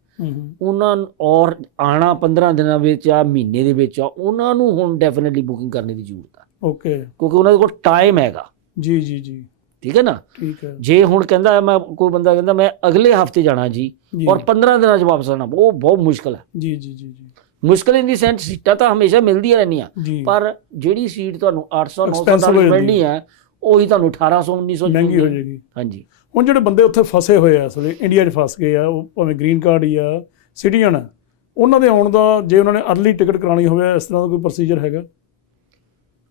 ਉਹਨਾਂ ਔਰ ਆਉਣਾ 15 ਦਿਨਾਂ ਵਿੱਚ ਆ, ਮਹੀਨੇ ਦੇ ਵਿੱਚ ਆ, ਉਹਨਾਂ ਨੂੰ ਹੁਣ ਡੈਫੀਨਿਟਲੀ ਬੁਕਿੰਗ ਕਰਨ ਦੀ ਜ਼ਰੂਰਤ ਹੈ। ਓਕੇ, ਕਿਉਂਕਿ ਉਹਨਾਂ ਦੇ ਕੋਲ ਟਾਈਮ ਹੈਗਾ। ਜੀ ਜੀ ਜੀ, ਠੀਕ ਹੈ ਨਾ? ਠੀਕ ਹੈ। ਜੇ ਹੁਣ ਕਹਿੰਦਾ ਮੈਂ, ਕੋਈ ਬੰਦਾ ਕਹਿੰਦਾ ਮੈਂ ਅਗਲੇ ਹਫਤੇ ਜਾਣਾ ਜੀ ਔਰ 15 ਦਿਨਾਂ 'ਚ ਵਾਪਸ ਆਉਣਾ, ਉਹ ਬਹੁਤ ਮੁਸ਼ਕਲ ਹੈ। ਜੀ ਜੀ ਜੀ ਜੀ, ਮੁਸ਼ਕਲ ਇਨ ਦੀ ਸੈਂਸ ਸੀਟਾਂ ਤਾਂ ਹਮੇਸ਼ਾ ਮਿਲਦੀਆਂ ਰਹਿੰਦੀਆਂ, ਪਰ ਜਿਹੜੀ ਸੀਟ ਤੁਹਾਨੂੰ 800 900 ਦਾ ਮਿਲਣੀ ਹੈ, ਉਹੀ ਤੁਹਾਨੂੰ 1800 1900 ਮਹਿੰਗੀ ਹੋ ਜਾਏਗੀ। ਹਾਂਜੀ, ਹੁਣ ਜਿਹੜੇ ਬੰਦੇ ਉੱਥੇ ਫਸੇ ਹੋਏ ਆ, ਅਸਲੇ ਇੰਡੀਆ 'ਚ ਫਸ ਗਏ ਆ, ਉਹ ਭਾਵੇਂ ਗ੍ਰੀਨ ਕਾਰਡ ਹੀ ਆ, ਸਿਟੀਜ਼ਨ ਆ, ਉਹਨਾਂ ਦੇ ਆਉਣ ਦਾ ਜੇ ਉਹਨਾਂ ਨੇ ਅਰਲੀ ਟਿਕਟ ਕਰਾਉਣੀ ਹੋਵੇ, ਇਸ ਤਰ੍ਹਾਂ ਦਾ ਕੋਈ ਪ੍ਰੋਸੀਜਰ ਹੈਗਾ?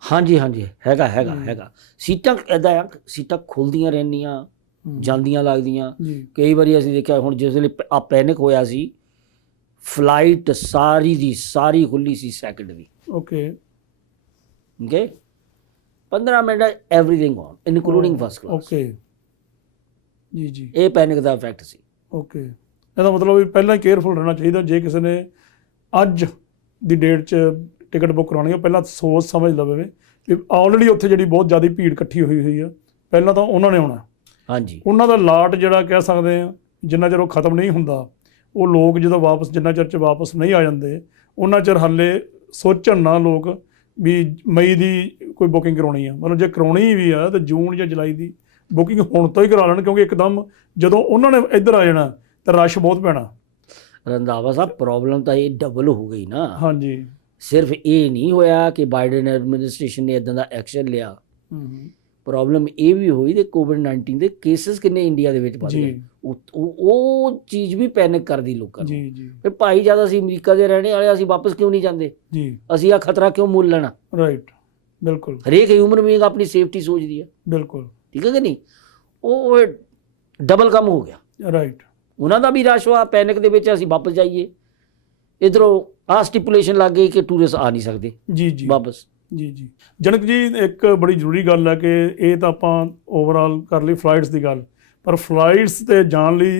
ਹਾਂਜੀ ਹਾਂਜੀ, ਹੈਗਾ। ਸੀਟਾਂ ਇੱਦਾਂ ਆ, ਸੀਟਾਂ ਖੁੱਲ੍ਹਦੀਆਂ ਰਹਿੰਦੀਆਂ, ਜਾਂਦੀਆਂ ਲੱਗਦੀਆਂ। ਕਈ ਵਾਰੀ ਅਸੀਂ ਦੇਖਿਆ, ਹੁਣ ਜਿਸ ਵੇਲੇ ਆ ਪੈਨਿਕ ਹੋਇਆ ਸੀ, ਫਲਾਈਟ ਸਾਰੀ ਦੀ ਸਾਰੀ ਖੁੱਲ੍ਹੀ ਸੀ second the. Okay, okay, 15 minute everything on including first class. Okay, ਜੀ ਜੀ, ਇਹ ਪੈਨਿਕ ਦਾ ਇਫੈਕਟ ਸੀ। ਓਕੇ, ਇਹਦਾ ਮਤਲਬ ਵੀ ਪਹਿਲਾਂ ਹੀ ਕੇਅਰਫੁਲ ਰਹਿਣਾ ਚਾਹੀਦਾ। ਜੇ ਕਿਸੇ ਨੇ ਅੱਜ ਦੀ ਡੇਟ 'ਚ ਟਿਕਟ ਬੁੱਕ ਕਰਾਉਣੀ ਹੈ, ਪਹਿਲਾਂ ਸੋਚ ਸਮਝ ਲਵੇ ਕਿ ਆਲਰੇਡੀ ਉੱਥੇ ਜਿਹੜੀ ਬਹੁਤ ਜ਼ਿਆਦਾ ਭੀੜ ਇਕੱਠੀ ਹੋਈ ਆ, ਪਹਿਲਾਂ ਤਾਂ ਉਹਨਾਂ ਨੇ ਆਉਣਾ। ਹਾਂਜੀ, ਉਹਨਾਂ ਦਾ ਲਾਟ ਜਿਹੜਾ ਕਹਿ ਸਕਦੇ ਆ, ਜਿੰਨਾ ਚਿਰ ਉਹ ਖਤਮ ਨਹੀਂ ਹੁੰਦਾ, ਉਹ ਲੋਕ ਜਦੋਂ ਵਾਪਸ, ਜਿੰਨਾ ਚਿਰ 'ਚ ਵਾਪਸ ਨਹੀਂ ਆ ਜਾਂਦੇ, ਉਹਨਾਂ ਚਿਰ ਹਾਲੇ ਸੋਚਣ ਨਾ ਲੋਕ ਵੀ ਮਈ ਦੀ ਕੋਈ ਬੁਕਿੰਗ ਕਰਾਉਣੀ ਆ। ਮਤਲਬ ਜੇ ਕਰਾਉਣੀ ਵੀ ਆ ਤਾਂ ਜੂਨ ਜਾਂ ਜੁਲਾਈ ਦੀ ਬੁਕਿੰਗ ਹੁਣ ਤੋਂ ਹੀ ਕਰਾ ਲੈਣ, ਕਿਉਂਕਿ ਇੱਕਦਮ ਜਦੋਂ ਉਹਨਾਂ ਨੇ ਇੱਧਰ ਆ ਜਾਣਾ ਤਾਂ ਰਸ਼ ਬਹੁਤ ਪੈਣਾ। ਰੰਧਾਵਾ ਸਾਹਿਬ, ਪ੍ਰੋਬਲਮ ਤਾਂ ਇਹ ਡਬਲ ਹੋ ਗਈ ਨਾ। ਹਾਂਜੀ, ਸਿਰਫ ਇਹ ਨਹੀਂ ਹੋਇਆ ਕਿ ਬਾਈਡਨ ਐਡਮਿਨਿਸਟ੍ਰੇਸ਼ਨ ਨੇ ਇਦਾਂ ਦਾ ਐਕਸ਼ਨ ਲਿਆ, ਪ੍ਰੋਬਲਮ ਇਹ ਵੀ ਹੋਈ ਕਿ ਕੋਵਿਡ-19 ਦੇ ਕੇਸਿਸ ਕਿੰਨੇ ਇੰਡੀਆ ਦੇ ਵਿੱਚ ਵੱਧ ਗਏ। ਉਹ ਚੀਜ਼ ਵੀ ਪੈਨਿਕ ਕਰਦੀ ਲੋਕਾਂ ਨੂੰ। ਵੀ ਭਾਈ ਜਦ ਅਸੀਂ ਅਮਰੀਕਾ ਦੇ ਰਹਿਣੇ ਵਾਲੇ, ਅਸੀਂ ਵਾਪਸ ਕਿਉਂ ਨਹੀਂ ਜਾਂਦੇ? ਅਸੀਂ ਆ ਖਤਰਾ ਕਿਉਂ ਮੁੱਲ ਲੈਣਾ? ਰਾਈਟ, ਬਿਲਕੁਲ। ਹਰੇਕ ਹਿਊਮਨ ਬੀਇੰਗ ਆਪਣੀ ਸੇਫਟੀ ਸੋਚਦੀ ਹੈ। ਬਿਲਕੁਲ, ਠੀਕ ਹੈ ਕਿ ਨਹੀਂ? ਉਹ ਡਬਲ ਕੰਮ ਹੋ ਗਿਆ। ਰਾਈਟ, ਉਹਨਾਂ ਦਾ ਵੀ ਰਸ਼ ਹੋਇਆ, ਪੈਨਿਕ ਦੇ ਵਿੱਚ ਅਸੀਂ ਵਾਪਸ ਜਾਈਏ, ਇੱਧਰੋਂ ਆਹ ਸਟਿਪੂਲੇਸ਼ਨ ਲੱਗ ਗਈ ਕਿ ਟੂਰਿਸਟ ਆ ਨਹੀਂ ਸਕਦੇ ਜੀ ਵਾਪਸ। ਜੀ ਜਨਕ ਜੀ, ਇੱਕ ਬੜੀ ਜ਼ਰੂਰੀ ਗੱਲ ਹੈ ਕਿ ਇਹ ਤਾਂ ਆਪਾਂ ਓਵਰਆਲ ਕਰ ਲਈ ਫਲਾਈਟਸ ਦੀ ਗੱਲ, ਪਰ ਫਲਾਈਟਸ 'ਤੇ ਜਾਣ ਲਈ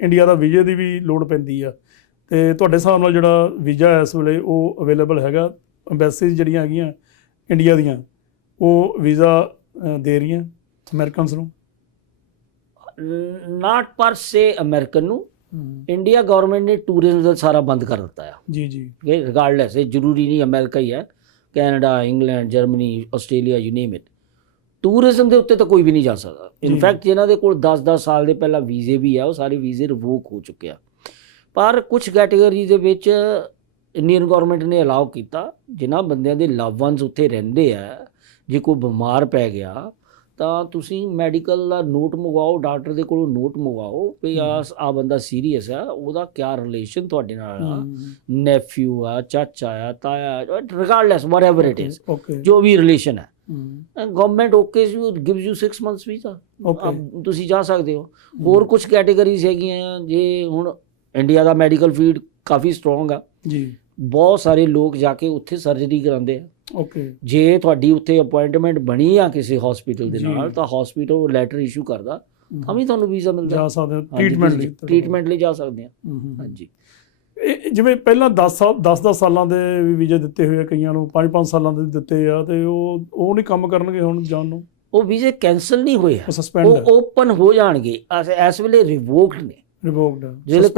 ਇੰਡੀਆ ਦਾ ਵੀਜ਼ੇ ਦੀ ਵੀ ਲੋੜ ਪੈਂਦੀ ਆ। ਅਤੇ ਤੁਹਾਡੇ ਹਿਸਾਬ ਨਾਲ ਜਿਹੜਾ ਵੀਜ਼ਾ ਇਸ ਵੇਲੇ ਉਹ ਅਵੇਲੇਬਲ ਹੈਗਾ? ਅੰਬੈਸੀਜ਼ ਜਿਹੜੀਆਂ ਹੈਗੀਆਂ ਇੰਡੀਆ ਦੀਆਂ, ਉਹ ਵੀਜ਼ਾ ਦੇ ਰਹੀਆਂ? ਅਮਰੀਕਨਸ ਨੂੰ? ਨਾਟ ਪਰ ਸੇ ਅਮਰੀਕਨ ਨੂੰ, ਇੰਡੀਆ ਗਵਰਨਮੈਂਟ ਨੇ ਟੂਰਿਜ਼ਮ ਦਾ ਸਾਰਾ ਬੰਦ ਕਰ ਦਿੱਤਾ ਆ। ਜੀ ਜੀ। ਰਿਗਾਰਡਲੈਸ, ਇਹ ਜ਼ਰੂਰੀ ਨਹੀਂ ਅਮਰੀਕਾ ਹੀ ਹੈ, Canada, England, Germany, Australia, you name it, tourism ਦੇ ਉੱਤੇ ਤਾਂ ਕੋਈ ਵੀ ਨਹੀਂ ਜਾ ਸਕਦਾ। ਇਨਫੈਕਟ ਜਿਨ੍ਹਾਂ ਦੇ ਕੋਲ 10-10 ਸਾਲ ਦੇ ਪਹਿਲਾਂ ਵੀਜ਼ੇ ਵੀ ਆ, ਉਹ ਸਾਰੇ ਵੀਜ਼ੇ ਰਿਵੋਕ ਹੋ ਚੁੱਕੇ ਆ। ਪਰ ਕੁਝ ਕੈਟੇਗਰੀ ਦੇ ਵਿੱਚ ਇੰਡੀਅਨ ਗਵਰਨਮੈਂਟ ਨੇ ਅਲਾਉ ਕੀਤਾ, ਜਿਨ੍ਹਾਂ ਬੰਦਿਆਂ ਦੇ ਲਵ ਵਨਸ ਉੱਥੇ ਰਹਿੰਦੇ ਆ, ਜੇ ਕੋਈ ਬਿਮਾਰ ਪੈ ਗਿਆ ਤਾਂ ਤੁਸੀਂ ਮੈਡੀਕਲ ਦਾ ਨੋਟ ਮੰਗਵਾਓ, ਡਾਕਟਰ ਦੇ ਕੋਲੋਂ ਨੋਟ ਮੰਗਵਾਓ ਵੀ ਆ ਬੰਦਾ ਸੀਰੀਅਸ ਆ, ਉਹਦਾ ਕਿਆ ਰਿਲੇਸ਼ਨ ਤੁਹਾਡੇ ਨਾਲ ਆ, ਨੈਫਿਊ ਆ, ਚਾਚਾ ਆ, ਤਾਇਆ, ਰਿਗਾਰਡਲੈਸ ਵਾਟਐਵਰ ਇਟ ਇਜ਼, ਜੋ ਵੀ ਰਿਲੇਸ਼ਨ ਹੈ, government okay gives you 6 months visa, ਤੁਸੀਂ ਜਾ ਸਕਦੇ ਹੋ। ਹੋਰ ਕੁਝ ਕੈਟੇਗਰੀਜ਼ ਹੈਗੀਆਂ, ਜੇ ਹੁਣ ਇੰਡੀਆ ਦਾ ਮੈਡੀਕਲ ਫੀਲਡ ਕਾਫੀ ਸਟਰੋਂਗ ਆ ਜੀ, ਬਹੁਤ ਸਾਰੇ ਲੋਕ ਜਾ ਕੇ ਉੱਥੇ ਸਰਜਰੀ ਕਰਾਉਂਦੇ ਆ। ਜੇ ਤੁਹਾਡੀ ਉੱਥੇ ਅਪਾਇੰਟਮੈਂਟ ਬਣੀ ਆ ਕਿਸੇ ਹਸਪੀਟਲ ਦੇ ਨਾਲ, ਤਾਂ ਹਸਪੀਟਲ ਲੈਟਰ ਇਸ਼ੂ ਕਰਦਾ, ਤਾਂ ਵੀ ਤੁਹਾਨੂੰ ਵੀਜ਼ਾ ਮਿਲਦਾ, ਜਾ ਸਕਦੇ ਹੋ ਟ੍ਰੀਟਮੈਂਟ ਲਈ ਜਾ ਸਕਦੇ ਆ। ਹਾਂਜੀ, ਜਿਵੇਂ ਪਹਿਲਾਂ 10 ਸਾਲਾਂ ਦੇ ਵੀ ਵੀਜ਼ੇ ਦਿੱਤੇ ਹੋਏ ਆ, ਕਈਆਂ ਨੂੰ 5-5 ਸਾਲਾਂ ਦੇ ਦਿੱਤੇ ਆ, ਤੇ ਉਹ ਨਹੀਂ ਕੰਮ ਕਰਨਗੇ ਹੁਣ ਜਾਣ ਨੂੰ? ਉਹ ਵੀਜ਼ੇ ਕੈਂਸਲ ਨਹੀਂ ਹੋਏ, ਉਹ ਓਪਨ ਹੋ ਜਾਣਗੇ, ਇਸ ਵੇਲੇ ਰਿਵੋਕਡ ਨੇ। ਜਿਹੜੇ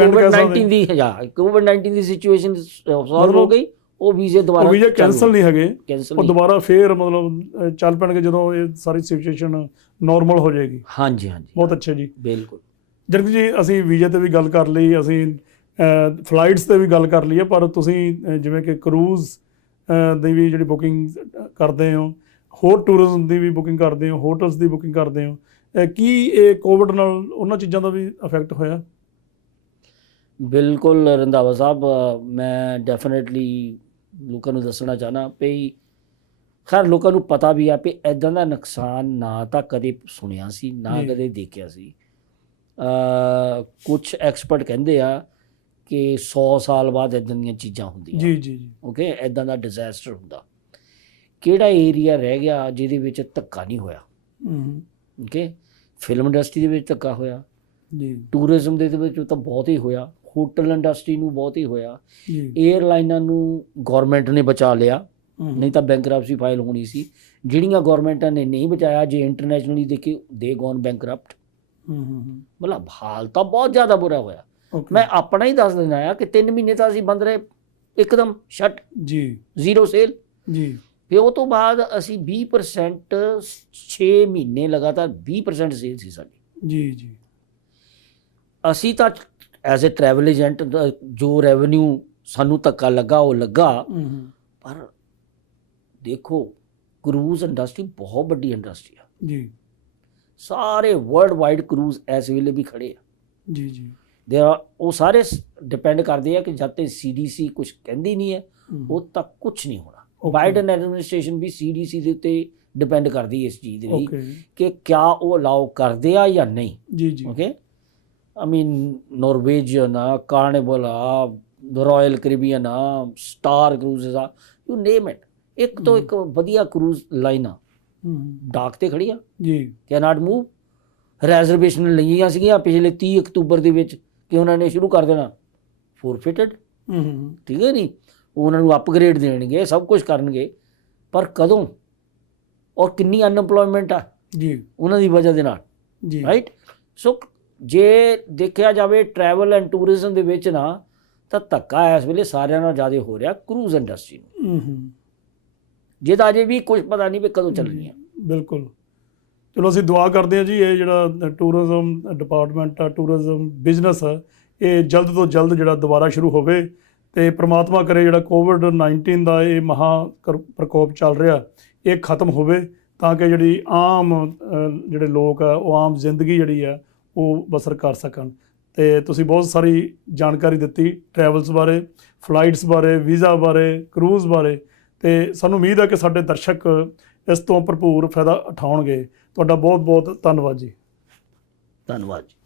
ਕੋਵਿਡ-19 ਦੀ ਸਿਚੁਏਸ਼ਨ ਸੋਲਵ ਹੋ ਗਈ, ਉਹ ਵੀਜ਼ੇ ਦੁਬਾਰਾ ਕੈਂਸਲ ਨਹੀਂ ਹੈਗੇ, ਉਹ ਦੁਬਾਰਾ ਫੇਰ ਮਤਲਬ ਚੱਲ ਪੈਣਗੇ ਜਦੋਂ ਇਹ ਸਾਰੀ ਸਿਚੁਏਸ਼ਨ ਨਾਰਮਲ ਹੋ ਜਾਏਗੀ। ਹਾਂਜੀ ਹਾਂਜੀ, ਬਹੁਤ ਅੱਛਾ ਜੀ, ਬਿਲਕੁਲ। ਜਰਗ ਜੀ, ਅਸੀਂ ਵੀਜ਼ੇ ਤੇ ਵੀ ਗੱਲ ਕਰ ਲਈ, ਅਸੀਂ ਫਲਾਈਟਸ ਤੇ ਵੀ ਗੱਲ ਕਰ ਲਈ ਹੈ, ਪਰ ਤੁਸੀਂ ਜਿਵੇਂ ਕਿ ਕਰੂਜ਼ ਦੀ ਵੀ ਜਿਹੜੀ ਬੁਕਿੰਗ ਕਰਦੇ ਹੋ, ਹੋਰ ਟੂਰਿਜ਼ਮ ਦੀ ਵੀ ਬੁਕਿੰਗ ਕਰਦੇ ਹੋ, ਹੋਟਲਸ ਦੀ ਬੁਕਿੰਗ ਕਰਦੇ ਹੋ, ਕੀ ਇਹ ਕੋਵਿਡ ਨਾਲ ਉਹਨਾਂ ਚੀਜ਼ਾਂ ਦਾ ਵੀ ਇਫੈਕਟ ਹੋਇਆ? ਬਿਲਕੁਲ ਰੰਧਾਵਾ ਸਾਹਿਬ, ਮੈਂ ਡੈਫੀਨੇਟਲੀ ਲੋਕਾਂ ਨੂੰ ਦੱਸਣਾ ਚਾਹੁੰਦਾ ਵੀ ਖੈਰ ਲੋਕਾਂ ਨੂੰ ਪਤਾ ਵੀ ਆ ਵੀ ਇੱਦਾਂ ਦਾ ਨੁਕਸਾਨ ਨਾ ਤਾਂ ਕਦੇ ਸੁਣਿਆ ਸੀ, ਨਾ ਕਦੇ ਦੇਖਿਆ ਸੀ। ਕੁਝ ਐਕਸਪਰਟ ਕਹਿੰਦੇ ਆ ਕਿ 100 ਸਾਲ ਬਾਅਦ ਇੱਦਾਂ ਦੀਆਂ ਚੀਜ਼ਾਂ ਹੁੰਦੀਆਂ। ਜੀ ਜੀ ਜੀ, ਓਕੇ, ਇੱਦਾਂ ਦਾ ਡਿਜ਼ਾਸਟਰ ਹੁੰਦਾ। ਕਿਹੜਾ ਏਰੀਆ ਰਹਿ ਗਿਆ ਜਿਹਦੇ ਵਿੱਚ ਧੱਕਾ ਨਹੀਂ ਹੋਇਆ? ਓਕੇ, ਫਿਲਮ ਇੰਡਸਟਰੀ ਦੇ ਵਿੱਚ ਧੱਕਾ ਹੋਇਆ ਜੀ, ਟੂਰਿਜ਼ਮ ਦੇ ਵਿੱਚ ਤਾਂ ਬਹੁਤ ਹੀ ਹੋਇਆ, ਹੋਟਲ ਇੰਡਸਟਰੀ ਨੂੰ ਬਹੁਤ ਹੀ ਹੋਇਆ, ਏਅਰਲਾਈਨਾਂ ਨੂੰ ਗੌਰਮੈਂਟ ਨੇ ਬਚਾ ਲਿਆ, ਨਹੀਂ ਤਾਂ ਬੈਂਕਰਪਸੀ ਫਾਈਲ ਹੋਣੀ ਸੀ। ਜਿਹੜੀਆਂ ਗੌਰਮੈਂਟਾਂ ਨੇ ਨਹੀਂ ਬਚਾਇਆ, ਜੇ ਇੰਟਰਨੈਸ਼ਨਲੀ ਦੇਖੇ ਦੇ ਗੋਨ ਬੈਂਕਰਪਟ। ਮਤਲਬ ਹਾਲ ਤਾਂ ਬਹੁਤ ਜ਼ਿਆਦਾ ਬੁਰਾ ਹੋਇਆ। ਮੈਂ ਆਪਣਾ ਹੀ ਦੱਸ ਦਿੰਦਾ ਆ ਕਿ 3 ਮਹੀਨੇ ਤਾਂ ਅਸੀਂ ਬੰਦ ਰਹੇ, ਇੱਕਦਮ ਸ਼ਟ ਜੀ, ਜ਼ੀਰੋ ਸੇਲ ਜੀ। ਫਿਰ ਉਹ ਤੋਂ ਬਾਅਦ ਅਸੀਂ 20% 6 ਮਹੀਨੇ ਲਗਾਤਾਰ 20% ਸੇਲ ਸੀ ਸਾਡੀ ਜੀ ਜੀ। ਅਸੀਂ ਤਾਂ ਐਜ਼ ਏ ਟਰੈਵਲ ਏਜੰਟ ਜੋ ਰੈਵਨਿਊ ਸਾਨੂੰ ਧੱਕਾ ਲੱਗਾ ਉਹ ਲੱਗਾ, ਪਰ ਦੇਖੋ ਕਰੂਜ਼ ਇੰਡਸਟਰੀ ਬਹੁਤ ਵੱਡੀ ਇੰਡਸਟਰੀ ਆ ਜੀ, ਸਾਰੇ ਵਰਲਡ ਵਾਈਡ ਕਰੂਜ਼ ਇਸ ਵੇਲੇ ਵੀ ਖੜੇ ਆ ਜੀ ਜੀ। ਉਹ ਸਾਰੇ ਡਿਪੈਂਡ ਕਰਦੇ ਆ ਕਿ ਜਦ ਤੱਕ CDC ਕੁਝ ਕਹਿੰਦੀ ਨਹੀਂ ਹੈ ਉਦ ਤੱਕ ਕੁਝ ਨਹੀਂ ਹੋਣਾ। ਬਾਈਡਨ ਐਡਮਿਨਿਸਟ੍ਰੇਸ਼ਨ ਵੀ CDC ਦੇ ਉੱਤੇ ਡਿਪੈਂਡ ਕਰਦੀ ਇਸ ਚੀਜ਼ ਦੇ ਲਈ ਕਿ ਕਿਆ ਉਹ ਅਲਾਉ ਕਰਦੇ ਆ ਜਾਂ ਨਹੀਂ ਜੀ ਜੀ। ਓਕੇ, I mean Norwegian ਆ, ਕਾਰਨੀਵਲ ਆ, ਰਾਇਲ ਕੈਰੀਬੀਅਨ ਆ, ਸਟਾਰ ਕਰੂਜ਼ਸ ਆ, ਯੂ ਨੇਮ ਇਟ, ਇੱਕ ਤੋਂ ਇੱਕ ਵਧੀਆ ਕਰੂਜ਼ ਲਾਈਨ ਆ ਡਾਕ ਤੇ ਖੜੀ ਆ ਜੀ, ਕੈਨ ਨਾਟ ਮੂਵ। ਰੈਜ਼ਰਵੇਸ਼ਨ ਲਈਆਂ ਸੀਗੀਆਂ ਪਿਛਲੇ 30 ਅਕਤੂਬਰ ਦੇ ਵਿੱਚ ਕਿ ਉਹਨਾਂ ਨੇ ਸ਼ੁਰੂ ਕਰ ਦੇਣਾ, ਫੋਰਫਿਟਡ, ਠੀਕ ਹੈ ਨਹੀਂ, ਉਹਨਾਂ ਨੂੰ ਅਪਗ੍ਰੇਡ ਦੇਣਗੇ, ਸਭ ਕੁਝ ਕਰਨਗੇ, ਪਰ ਕਦੋਂ ਔਰ ਕਿੰਨੀ ਅਨਐਮਪਲੋਇਮੈਂਟ ਆ ਜੀ ਉਹਨਾਂ ਦੀ ਵਜ੍ਹਾ ਦੇ ਨਾਲ ਜੀ, ਰਾਈਟ। ਸੋ ਜੇ ਦੇਖਿਆ ਜਾਵੇ ਟਰੈਵਲ ਐਂਡ ਟੂਰਿਜ਼ਮ ਦੇ ਵਿੱਚ ਨਾ, ਤਾਂ ਧੱਕਾ ਇਸ ਵੇਲੇ ਸਾਰਿਆਂ ਨਾਲ ਜ਼ਿਆਦਾ ਹੋ ਰਿਹਾ ਕਰੂਜ਼ ਇੰਡਸਟਰੀ ਨੂੰ, ਜੇ ਤਾਂ ਅਜੇ ਵੀ ਕੁਝ ਪਤਾ ਨਹੀਂ ਵੀ ਕਦੋਂ ਚੱਲਣੀ ਆ। ਬਿਲਕੁਲ, ਚਲੋ ਅਸੀਂ ਦੁਆ ਕਰਦੇ ਹਾਂ ਜੀ, ਇਹ ਜਿਹੜਾ ਟੂਰਿਜ਼ਮ ਡਿਪਾਰਟਮੈਂਟ ਆ, ਟੂਰਿਜ਼ਮ ਬਿਜ਼ਨਸ ਆ, ਇਹ ਜਲਦ ਤੋਂ ਜਲਦ ਜਿਹੜਾ ਦੁਬਾਰਾ ਸ਼ੁਰੂ ਹੋਵੇ, ਅਤੇ ਪ੍ਰਮਾਤਮਾ ਕਰੇ ਜਿਹੜਾ ਕੋਵਿਡ-19 ਦਾ ਇਹ ਮਹਾ ਪ੍ਰਕੋਪ ਚੱਲ ਰਿਹਾ ਇਹ ਖਤਮ ਹੋਵੇ, ਤਾਂ ਕਿ ਜਿਹੜੀ ਆਮ ਜਿਹੜੇ ਲੋਕ ਆ ਉਹ ਆਮ ਜ਼ਿੰਦਗੀ ਜਿਹੜੀ ਆ ਉਹ ਬਸਰ ਕਰ ਸਕਣ। ਅਤੇ ਤੁਸੀਂ ਬਹੁਤ ਸਾਰੀ ਜਾਣਕਾਰੀ ਦਿੱਤੀ ਟਰੈਵਲਸ ਬਾਰੇ, ਫਲਾਈਟਸ ਬਾਰੇ, ਵੀਜ਼ਾ ਬਾਰੇ, ਕਰੂਜ਼ ਬਾਰੇ, ਅਤੇ ਸਾਨੂੰ ਉਮੀਦ ਹੈ ਕਿ ਸਾਡੇ ਦਰਸ਼ਕ ਇਸ ਤੋਂ ਭਰਪੂਰ ਫਾਇਦਾ ਉਠਾਉਣਗੇ। ਤੁਹਾਡਾ ਬਹੁਤ ਬਹੁਤ ਧੰਨਵਾਦ ਜੀ। ਧੰਨਵਾਦ ਜੀ।